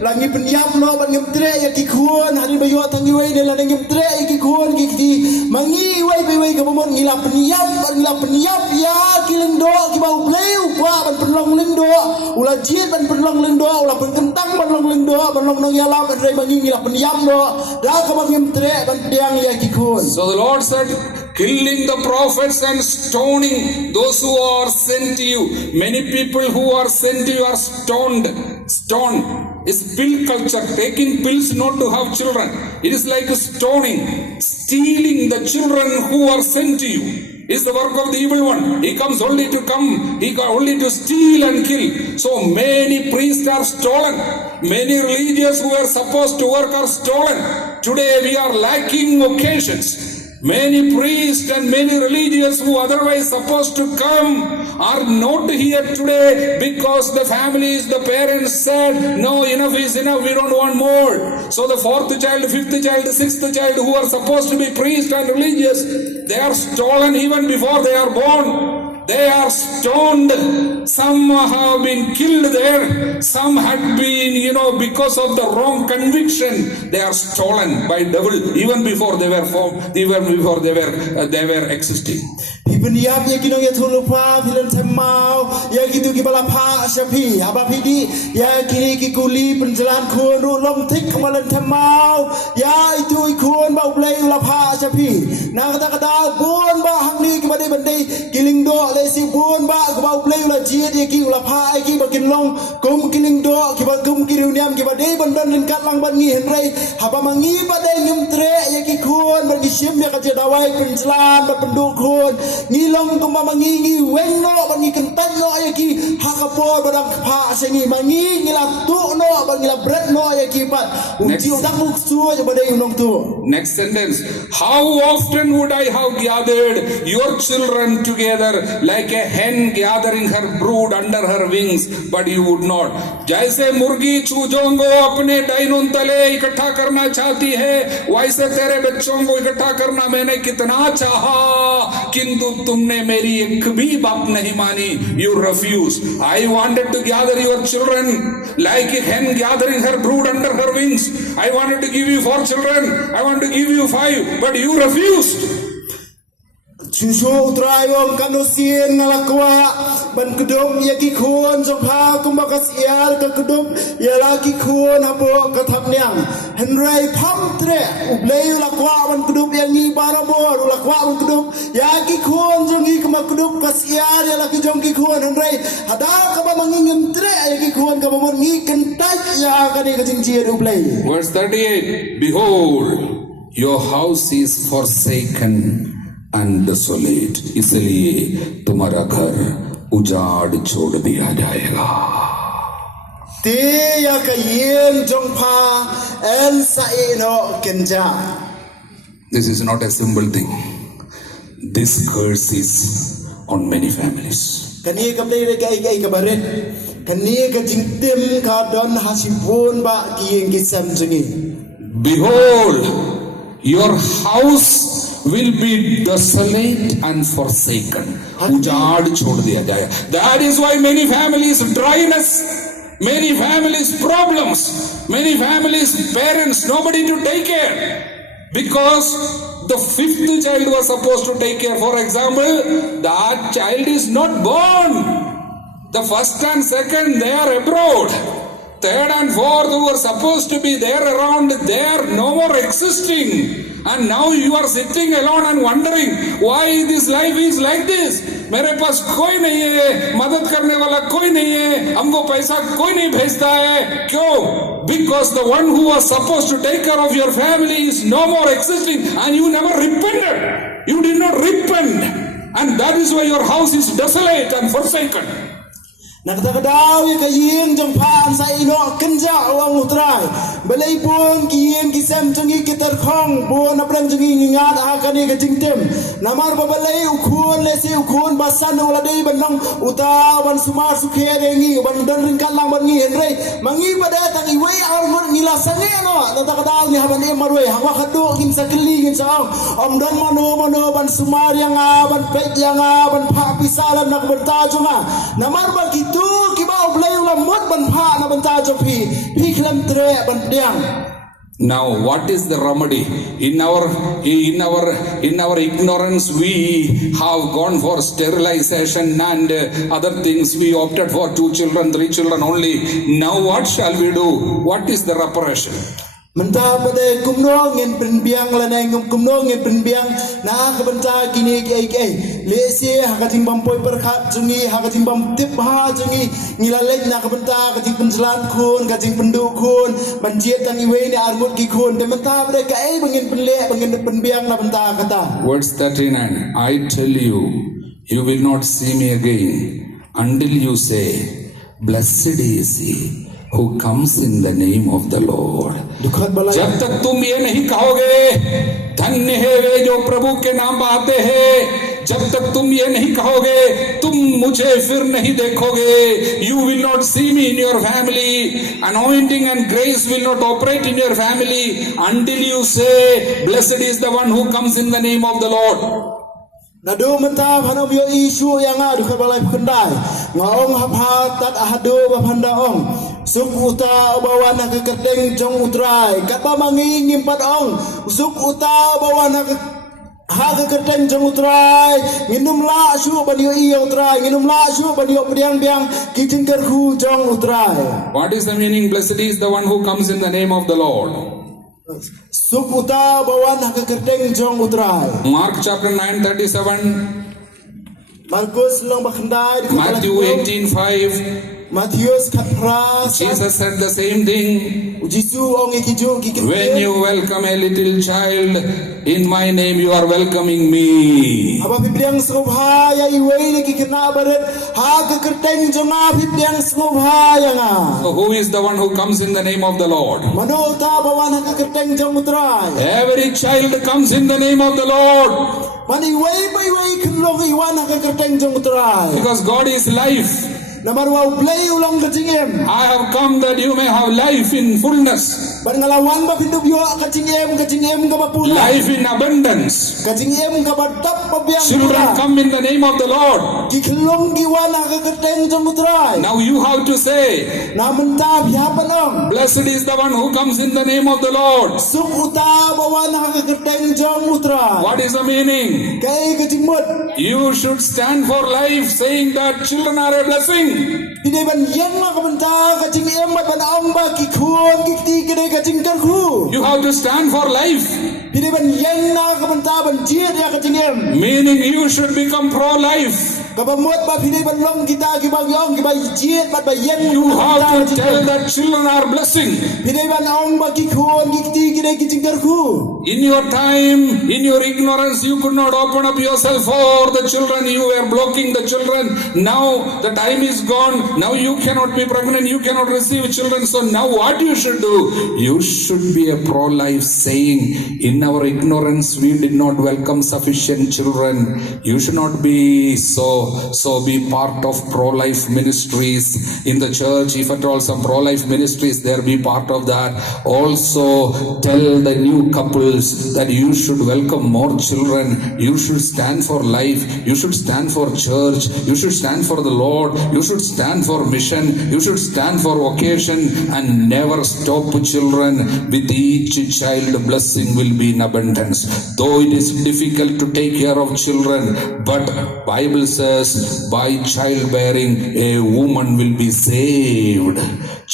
langi penyap no ban ngemtre ya ki kuon hari bayo tangi wei de lada ngemtre ya ki kuon ki mangi wei ka bomon ngila penyap ya ki lindo ki bau play upwa ban penlong lindo ula cie ban penlong lindo ula penkentang balong lindo balong nang yalam re mangi ngila penyap no da ka ngemtre ban tiang ya ki kuon. So the Lord said, killing the prophets and stoning those who are sent to you. Many people who are sent to you are stoned. Stone is pill culture, taking pills not to have children. It is like stoning, stealing the children who are sent to you. Is the work of the evil one. He comes only to steal and kill. So many priests are stolen. Many religious who are supposed to work are stolen. Today we are lacking vocations. Many priests and many religious who otherwise supposed to come are not here today because the families, the parents said, no, enough is enough, we don't want more. So the fourth child, fifth child, sixth child who are supposed to be priests and religious, they are stolen even before they are born. they are stoned. Some have been killed there. Some had been, because of the wrong conviction, they are stolen by devil even before they were formed, even before they were existing. People yap ya kinong ya thulu pa philan thamau ya kitu ki bala pha shapi haba phidi ya kini ki kuli penjalan khun ru long thik kamalan thamau ya itu khun ba ublei la pha shapi na kata kata bon ba hangni ki bade bande kiling do le si bon ba ko ba ublei la ji ya ki la pha ai ki ba kin long kum kiling do ki ba kum ki riu niam ki bade bandan rin kat lang ban ngi hen rei haba mangi bade nyum tre ya ki khun ba ki sim ya ka je dawai penjalan ba pendu khun ni long ko mamangi ngi wenno bangi kentan no ayaki hakapo badang pha sengi mangi ngila tu no bangila bread no ayaki pat unti udak muksu aja badai unong tu. Next sentence. How often would I have gathered your children together like a hen gathering her brood under her wings, but you would not. जैसे मुर्गी चूजों को अपने डाइनों तले इकट्ठा करना चाहती है, वैसे तेरे बच्चों को इकट्ठा करना मैंने कितना चाहा, किंतु तुमने मेरी एक भी बात नहीं मानी. You refuse. I wanted to gather your children like a hen gathering her brood under her wings. I wanted to give you 4 children. I want to give you 5, but you refused. Chuso utrayong kanusien ngalakwa ban kudum yaki khun jong ha kumbakas ial ka kudum yalaki khun hapo kathap nyang henrai pham tre ublei lakwa ban kudum yangi barabo lakwa ban kudum yaki khun jongi kumak kudum kas ial yalaki jongi khun henrai hada ka ba mangingem tre yaki khun ka ba mangi kentaj ya kani ka jingji ublei. Verse 38. Behold, your house is forsaken and desolate, इसलिए तुम्हारा घर उजाड़ छोड़ दिया जाएगा. Te ya ka yen jong pha en sa ino kenja. This is not a simple thing. This curse is on many families. Kani ka play ka ai ka baret. Kani ka jingtem ka don hasipun ba kiyeng kisam jungi. Behold, your house will be desolate and forsaken. उजाड़ छोड़ दिया जाए. That is why many families dryness, many families problems, many families parents nobody to take care, because the 5th child was supposed to take care. For example, that child is not born. The 1st and 2nd they are abroad. 3rd and 4th who were supposed to be there around, they are no more existing. And now you are sitting alone and wondering why this life is like this. मेरे पास कोई नहीं है, मदद करने वाला कोई नहीं है, हमको पैसा कोई नहीं भेजता है. क्यों? Because the one who was supposed to take care of your family is no more existing, and you never repented. You did not repent, and that is why your house is desolate and forsaken. Nakatagadaw ya kayeng jong phan sa ino kenja awang utray balay pun kiyeng kisem jungi kitar khong pun aprang jungi ngingat akani ka jingtem namar babalay ukhun lesi ukhun basan uladi bandang utawan sumar sukhe rengi bandan ring kalang bangi henrei mangi pada tang iwai armon ngila sange no nakatagadaw ni haban e marwe hawa khadu kin sakli kin saong omdon mano ban sumar yang ban pet yang ban pha pisalan nak bertajunga namar bagi tu kiba ublay ulam mot ban pha na banta jopi phiklam tre ban diang. Now what is the remedy? In our ignorance we have gone for sterilization and other things. We opted for 2 children, 3 children only. Now what shall we do? What is the reparation? Menta pada kumno ngin penbiang lanai kumno ngin penbiang na kabanta kini ki lesi hakating bampoi perkhat jungi hakating bam tip ha jungi ngilalek na kabanta kating penjalan khun kating pendu khun banjiet tang iwe ni armut ki khun de menta pada kai bangin penle bangin penbiang na banta kata. Verse 39. I tell you, you will not see me again until you say, blessed is he who comes in the name of the Lord. जब तक तुम ये नहीं कहोगे धन्य है वे जो प्रभु के नाम पर आते हैं, जब तक तुम ये नहीं कहोगे तुम मुझे फिर नहीं देखोगे. You will not see me in your family. Anointing and grace will not operate in your family until you say, blessed is the one who comes in the name of the Lord. Nado mentah hanom yo isu yang adu ke balai kendai. Ngaong hapat ahado bapanda ong. Suk uta bawana ke kedeng jong utrai. Kapa mangi ngimpat ong. Suk uta bawana ke ha ke kedeng jong utrai. Nginum la su banio i utrai. Nginum la su banio biang kijing kerku jong utrai. What is the meaning? Blessed is the one who comes in the name of the Lord. Suk uta bawana ke kedeng jong utrai. Mark chapter 9:37. Markus lang bakandai. Matthew 18:5. Matius katras. Jesus said the same thing. Jisu ong ikiju When you welcome a little child in my name, you are welcoming me. Aba pibliang sngobhaya iway na kikina baret ha kekerteng jonga pibliang sngobhaya nga. So who is the one who comes in the name of the Lord? Manol ta bawan ha kekerteng jong utray. Every child comes in the name of the Lord. Man iway ba iway kunlong iwan ha kekerteng jong utray. Because God is life. Namarwa play ulang kacingem. I have come that you may have life in fullness. Ban ngalawan ba pindubyo kacingem ka mapula. Life in abundance. Kacingem ka badap pabiang. Children come in the name of the Lord. Kiklong giwan ha kekerteng jong utray. Now you have to say, Namun ta bihapan ong. blessed is the one who comes in the name of the Lord. Suk uta bawan ha kekerteng jong utray. What is the meaning? Kay kacingmut. You should stand for life, saying that children are a blessing. Pide ban yang ma kabenta kacing emat ban amba ki khon ki ti kede kacing karku. You have to stand for life. Pide ban yang na kabenta ban jiat ya kacing em. Meaning you should become pro-life. Kabamot ba pide ban long kita ki bang yong ki ba jiat bat ba yang. You have to tell that children are blessing. Pide ban ong ba ki khon ki ti kede kacing karku. In your time, in your ignorance, you could not open up yourself for the children. You were blocking the children. Now the time is gone. Now you cannot be pregnant. You cannot receive children. So now what you should do? You should be a pro-life, saying, in our ignorance, we did not welcome sufficient children. You should not be so be part of pro-life ministries in the church. If at all some pro-life ministries there, be part of that. Also tell the new couples that you should welcome more children. You should stand for life. You should stand for church. You should stand for the Lord. You should stand for mission. You should stand for vocation, and never stop children. With each child, blessing will be in abundance. Though it is difficult to take care of children, but Bible says by childbearing a woman will be saved.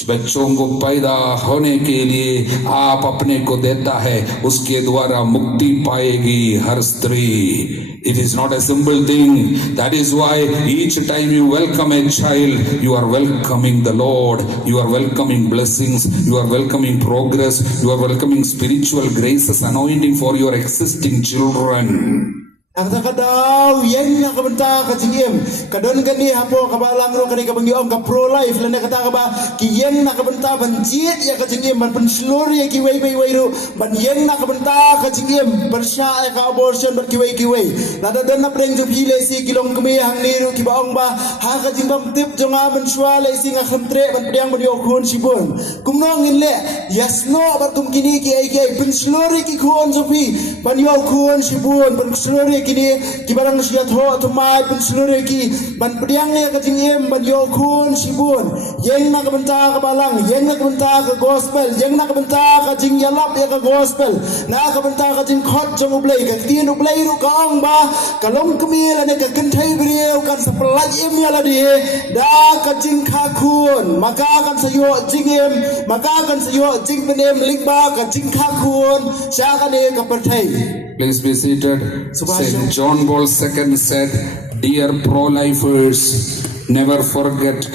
बच्चों को पैदा होने के लिए आप अपने को देता है, उसके द्वारा मुक्ति पाएगी हर स्त्री. It is not a simple thing. That is why each time you welcome a child, you are welcoming the Lord. You are welcoming blessings. You are welcoming progress. You are welcoming spiritual graces, anointing for your existing children. Ang takadaw yang na kabenta kacingim kadon kani hapo kabalang ro kani kabangi ong ka pro life lana kata ka ba ki yang na kabenta ban jiet ya kacingim ban penslor ya ki wei ro ban yang na kabenta kacingim bersya ka abortion ban ki wei lada don na preng jom hile si kilong kemi hang ni ro ki ba ong ba ha kacing bam tip jonga ban swal si nga khamtre ban pediang ban yo khon sibon kumnong in le yasno ban tum kini ki ai penslor ki khon sofi ban yo khon sibon ban penslor kini kibarang siat ho to mai pun seluruh ki ban pediang ya kacingem ban yo khun sibun yang nak benta ka balang yang nak benta ka gospel yang nak benta ka jing yalap ya ka gospel na ka benta ka jing khot jong ublei ka tin ublei ru ka ong ba kalong kemil ane ka kentai beriau kan sepelaj em ya la di da ka jing kha khun maka kan sayo jingem maka kan sayo jing benem ling ba ka jing kha khun sya ka ne ka perthai. Please be seated. Saint John Paul II said, dear pro-lifers, never forget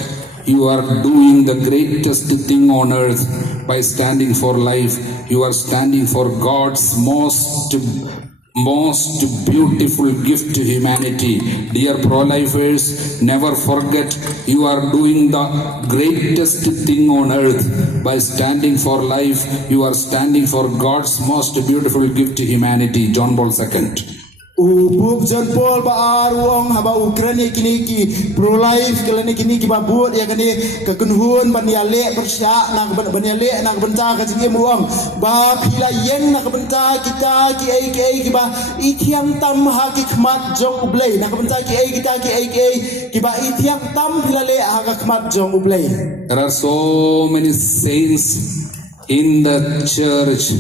you are doing the greatest thing on earth by standing for life. You are standing for God's most beautiful gift to humanity. Dear pro-lifers, never forget you are doing the greatest thing on earth by standing for life. You are standing for God's most beautiful gift to humanity. John Paul II. Pup John Paul ba arwong haba Ukraine kini ki pro life kelani kini ki babut ya kini kekunhun baniale persya nak baniale nak benta ka jingi muang ba pila yen nak benta kita ki ai ki ba ithiang tam ha ki khmat jong ublei nak benta ki ai kita ki ai ki ba ithiang tam pila le ha ka khmat jong ublei. There are so many saints in the church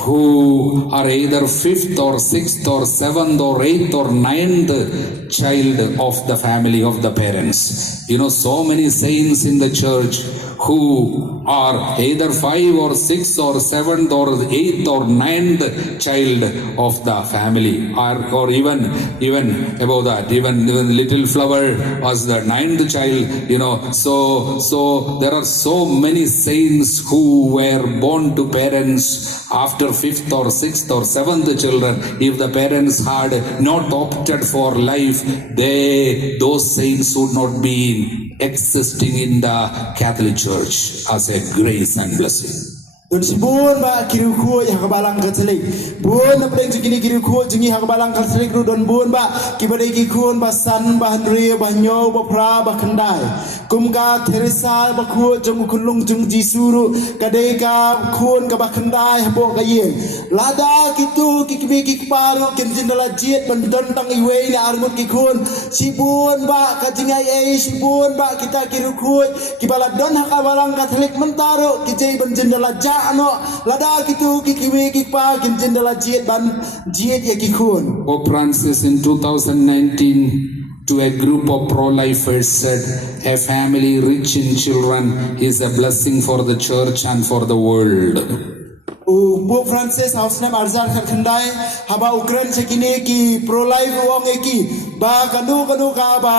who are either 5th or 6th or 7th or 8th or 9th child of the family of the parents. You know, so many saints in the church who are either 5 or 6 or 7th or 8th or 9th child of the family, or even above that, even little flower was the 9th child, you know. So there are so many saints who were born to parents after 5th or 6th or 7th children. If the parents had not opted for life, those saints would not be existing in the Catholic Church as a grace and blessing. Don sibun ba kiru ko ya kabalang Katolik. Bun na pedeng jingini kiru ko jingi ha kabalang Katolik ru don bun ba kibade ki kun ba san ba handri ba nyo ba pra ba khandai. Kum ka Teresa ba ko jong kunlung jong Jisuru kadai ka kun ka ba khandai ha bo ka yin. Lada kitu kikibi kikparu kin jindala jiet ban don tang iwe na armut ki kun. Sibun ba ka jingai ai sibun ba kita kiru ko kibala don ha kabalang Katolik mentaro kijai ban jindala ano lada kitu kikiwi kikpa kin jindala jiet ban jiet ya kikun. Pope Francis in 2019 to a group of pro-lifers said, a family rich in children is a blessing for the church and for the world. Pope Francis hausnem arzar khandai haba Ukraine sekini ki pro-life wong eki ba kanu ka ba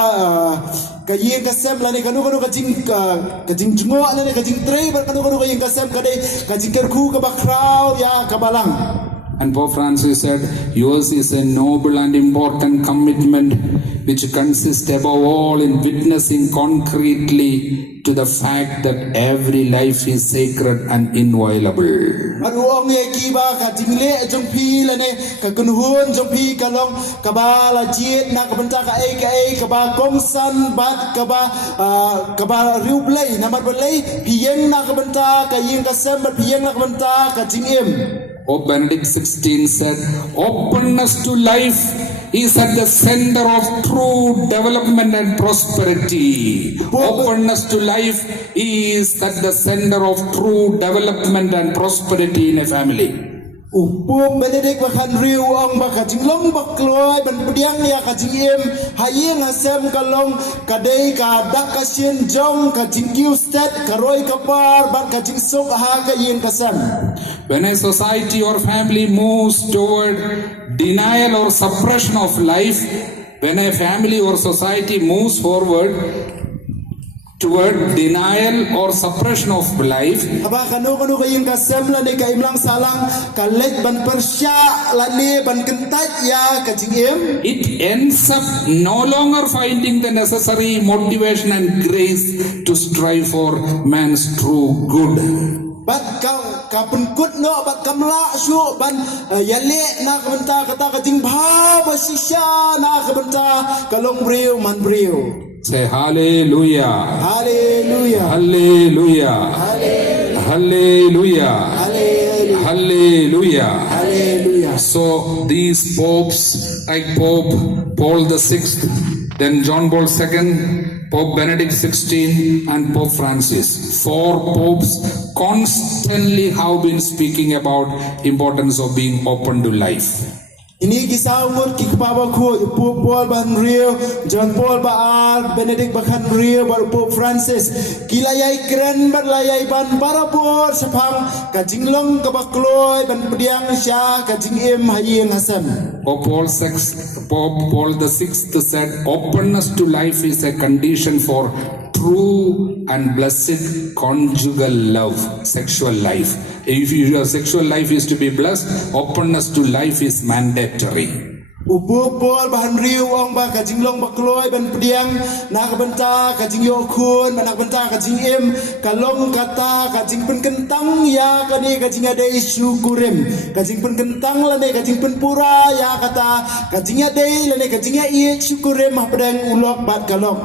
kayeng kasem lani kanu kajing jungo lani kajing trei bar kanu kayeng kasem kadai kajing kerku ka ba crowd ya kabalang. And Pope Francis said, yours is a noble and important commitment which consists above all in witnessing concretely to the fact that every life is sacred and inviolable. Aduong ye kiba ka jingle jong pi lane ka kunhun jong pi kalong ka ba la jiet na ka banta ka ai ka ba kongsan bat ka ba riublei na mar balei piyeng na ka banta ka yeng ka sem piyeng na ka banta ka jingim. Pope Benedict XVI said, openness to life is at the center of true development and prosperity. Openness to life is at the center of true development and prosperity in a family. Pope Benedict bakan riu ang baka jinglong bakloi ban pediang ya ka jingim hayeng asem kalong kadai ka dakasien jong ka jingkiu stat karoi kapar ban ka jingsuk ha ka yin kasam. When a society or family moves toward denial or suppression of life, when a family or society moves forward toward denial or suppression of life, aba kanu kayeng kasem la ne ka imlang salang kalet ban persya la ne ban kentat ya ka jingim, it ends up no longer finding the necessary motivation and grace to strive for man's true good. Bat ka penkut no bat kamla su ban yale na ka benta kata ka jing bha basisya na ka benta kalong briu man briu. Say hallelujah. Hallelujah. Hallelujah. Hallelujah. Hallelujah. Hallelujah. Hallelujah. So these popes like Pope Paul VI, then John Paul II, Pope Benedict XVI and Pope Francis, 4 popes constantly have been speaking about importance of being open to life. Ini kisah umur kikpaba ko Pope Paul ban Rio, John Paul ba Benedict bakan Rio baru Pope Francis kilayai keren berlayai ban barabor sepang kajinglong kabakloi ban pediang sya kajingim hayeng hasam. Pope Paul VI said, openness to life is a condition for true and blessed conjugal love, sexual life. If your sexual life is to be blessed, openness to life is mandatory. Upu pol bahan riu ong ba kajing long bakloy ban pediang nak benta kajing yo kun banak benta kajing im kalong kata kajing pen kentang ya kani kajing ada syukurim kajing pen kentang lane kajing pen pura ya kata kajing ada lane kajing iya syukurim mah pedang ulok bat kalong.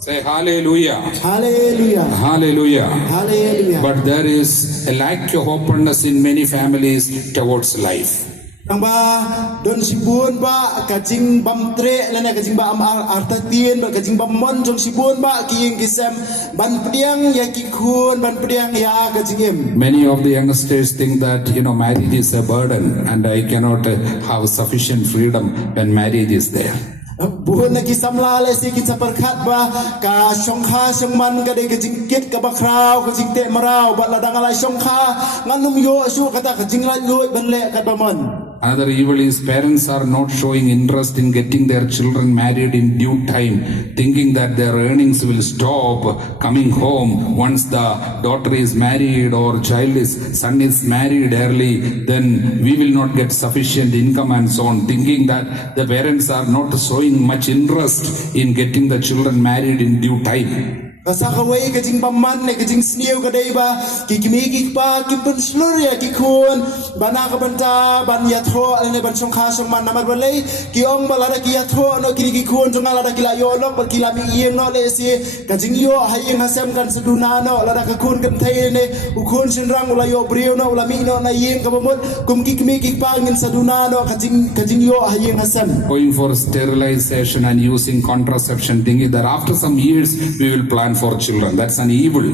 Say hallelujah. Hallelujah. Hallelujah. Hallelujah. But there is a lack of openness in many families towards life. Ang ba don sibun ba kajing bamtre lana kajing ba am artatien ba kajing bamon jong sibun ba kiyeng kisem ban pediang ya kikun ban pediang ya kajing em. Many of the youngsters think that marriage is a burden and I cannot have sufficient freedom when marriage is there. Buhon na kisamla le si kitsa perkat ba ka songkha songman ka de kajing kit ka bakraw kajing te maraw ba ladang alay songkha nganum yo su kata kajing la loy ban le kat bamon. Another evil is parents are not showing interest in getting their children married in due time, thinking that their earnings will stop coming home once the daughter is married or son is married early, then we will not get sufficient income and so on, thinking that the parents are not showing much interest in getting the children married in due time. Kasakaway kajing paman ne kajing sniw kadai ba kikimigik pa kimpun slurya kikun bana ka banta ban yatho ne ban songkha songman namar balei ki ong balada ki yatho no kini kikun jonga lada kila yo lok bal kila mi iing no le si kajing yo hayeng hasem kan seduna no lada ka kun kan thai ne ukun sinrang ula yo brio no ula mi no na iing ka bomot kum kikimigik pa ngin seduna no kajing yo hayeng hasem. Going for sterilization and using contraception, thinking that after some years we will plan for children. That's an evil.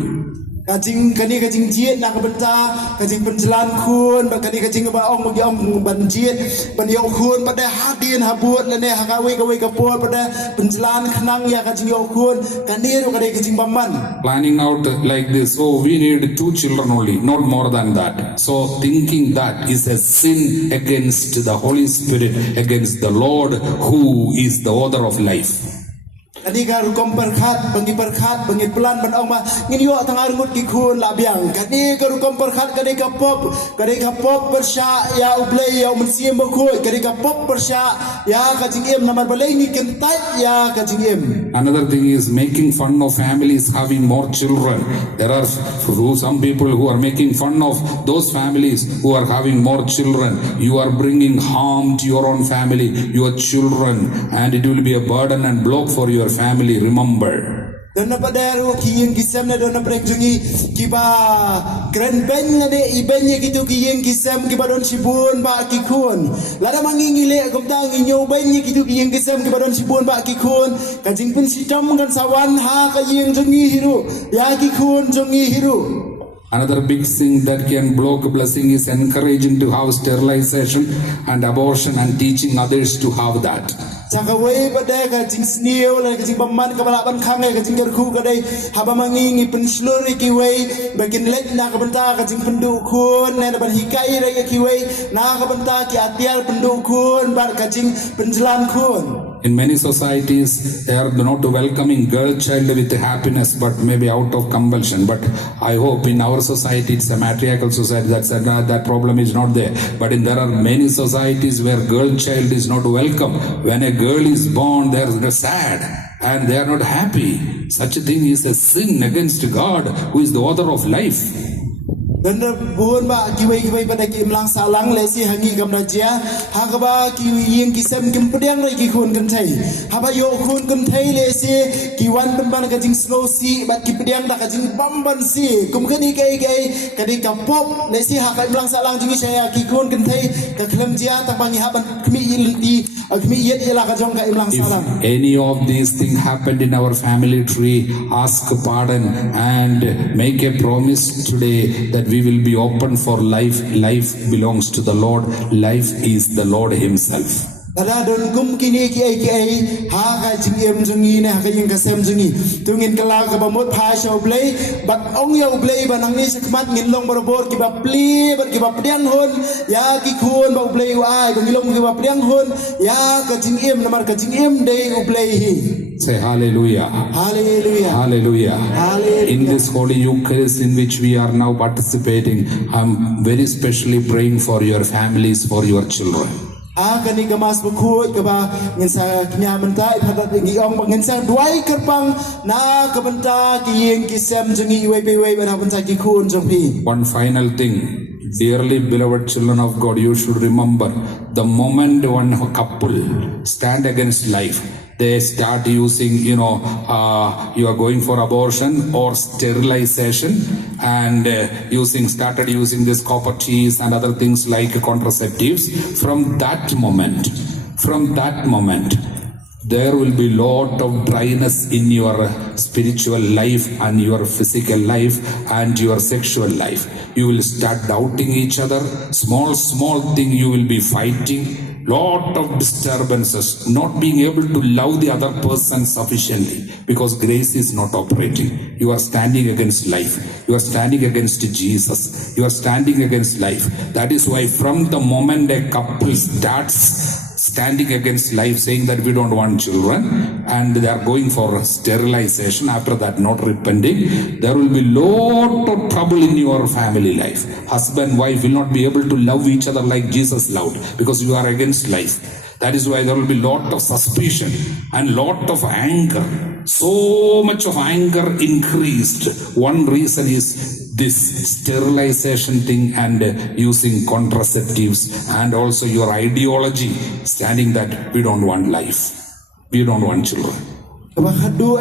Kajing jiet nak benta kajing penjalan kun ba kajing ba ong magi ong ban jiet ban yo kun pada hadin habut lene hakawe kawe kapol pada penjalan khnang ya kajing yo kun kanir kajing paman. Planning out like this, we need 2 children only, not more than that. So thinking that is a sin against the Holy Spirit, against the Lord who is the author of life. Kani ka rukom perkhat bangi plan ban ong ma ngin yo tang arngut ki khun la biang kani ka rukom perkhat kani ka pop persya ya ublei ya mensim ba khoi kani ka pop persya ya kajing em namar balei ni kentai ya kajing em. Another thing is making fun of families having more children. There are some people who are making fun of those families who are having more children. You are bringing harm to your own family, your children, and it will be a burden and block for your family. Remember. Dan napadaru kiyeng kisem na don nabrek jungi kiba kren ben ngade ibenye kitu kiyeng kisem kiba don sibun ba kikun lada mangingile gumtang inyo benye kitu kiyeng kisem kiba don sibun ba kikun kajing pun sitam kan sawan ha kiyeng jungi hiru ya kikun jungi hiru. Another big thing that can block blessing is encouraging to have sterilization and abortion and teaching others to have that. Sakaway pada kajing sniw la kajing paman kabalaban khangai kajing gerku kadai haba mangingi penslur kiway bakin lek na kabenta kajing pendukun na ban hikai ra kiway na kabenta ki atial pendukun bar kajing penjalan kun. In many societies, they are not welcoming girl child with happiness, but maybe out of compulsion. But I hope in our society, it's a matriarchal society, that problem is not there. But there are many societies where girl child is not welcome. When a girl is born, they are sad and they are not happy. Such a thing is a sin against God, who is the author of life. Dan buon ba kiway pada kimlang salang lesi hangi kamrajia hakaba kiwing kisem kimpediang rai kikun kentai haba yo kun kentai lesi kiwan pemban kajing slosi bat kipediang da kajing bamban si kumkani kai kadi kapop lesi hakai imlang salang jungi saya kikun kentai ka kelam jia tabangi haban kmi ilti kmi yet ila kajong ka imlang salang. If any of these things happened in our family tree, ask pardon and make a promise today that we will be open for life. Life belongs to the Lord. Life is the Lord Himself. Tada don kum kini ki ha ka jing em jungi ne ha ka jing kasem jungi tungin kala ka bamot pha sho blei bat ong yo blei banang ni sakmat ngin long barobor ki ba pli bat ki ba pdiang hon ya ki khon ba blei wa ai bang long ki ba pdiang hon ya ka jing em namar ka jing em dei blei hi. Say hallelujah. Hallelujah. Hallelujah. Hallelujah. In this Holy Eucharist in which we are now participating, I'm very specially praying for your families, for your children. Kani kamas bukut kaba ngensa knya mentai padat lagi ong ngensa duai kerpang na kabenta kiyeng kisem jungi iwe bewe bana benta ki kun jongpi. One final thing, dearly beloved children of God, you should remember the moment one couple stand against life, they start using, you are going for abortion or sterilization and started using this copper teas and other things like contraceptives. From that moment, there will be lot of dryness in your spiritual life and your physical life and your sexual life. You will start doubting each other. Small thing you will be fighting. Lot of disturbances, not being able to love the other person sufficiently because grace is not operating. You are standing against life. You are standing against Jesus. You are standing against life. That is why from the moment a couple starts standing against life, saying that we don't want children, and they are going for sterilization, after that not repenting, there will be lot of trouble in your family life. Husband, wife will not be able to love each other like Jesus loved, because you are against life. That is why there will be lot of suspicion and lot of anger. So much of anger increased. One reason is this sterilization thing and using contraceptives, and also your ideology standing that we don't want life, we don't want children. Kabakadu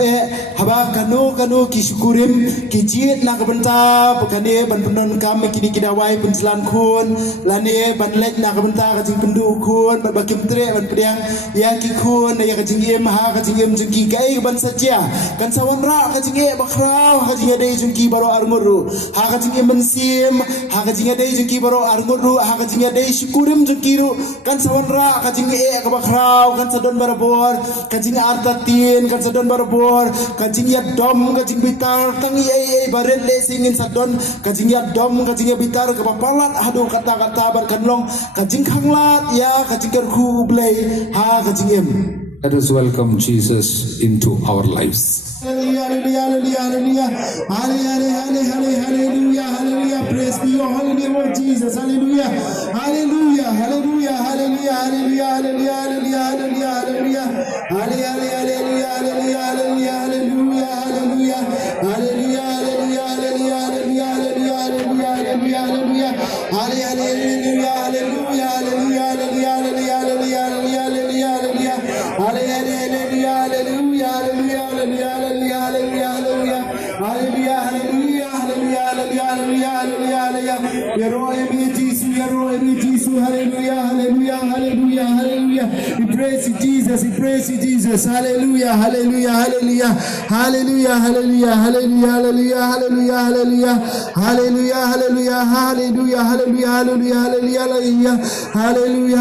haba kanu kisukurim kijit na kabenta bakane ban pendon kam kini kidawai penselan kun lane ban lek na kabenta kajing pendu kun ban bakim tre ban pedang yang ki kun ya kajing em ha kajing em jengki kai ban saja kan sawan ra kajing e bakrau kajing ade jengki baro arnguru ha kajing em mensim ha kajing ade jengki baro arnguru ha kajing ade syukurim jengki ru kan sawan ra kajing e kabakrau kan sadon barabor kajing artatin kan sadon barabor kajing ya dom kajing bitar tang ye baret le singin sadon kajing ya dom kajing ya bitar kapapalat hadu kata-kata barkanlong kajing khanglat ya kajing kerku blei ha kajing em. Let us welcome Jesus into our lives. Hallelujah. Praise be your holy name, Lord Jesus. Hallelujah. We praise you, Jesus. We praise you, Jesus. Hallelujah.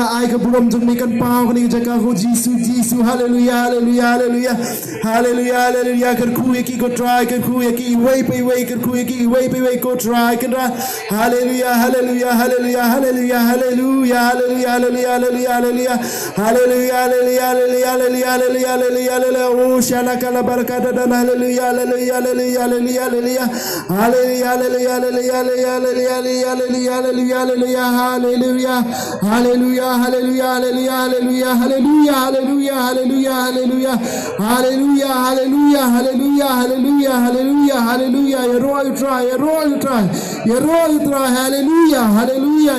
I can put them to make a pound in Jacko, Jesus. Hallelujah. Can Kuiki go try, can Kuiki wait, can Kuiki wait, go try, can Hallelujah. Oh, Shalakala Barakata, hallelujah. You try. Hallelujah.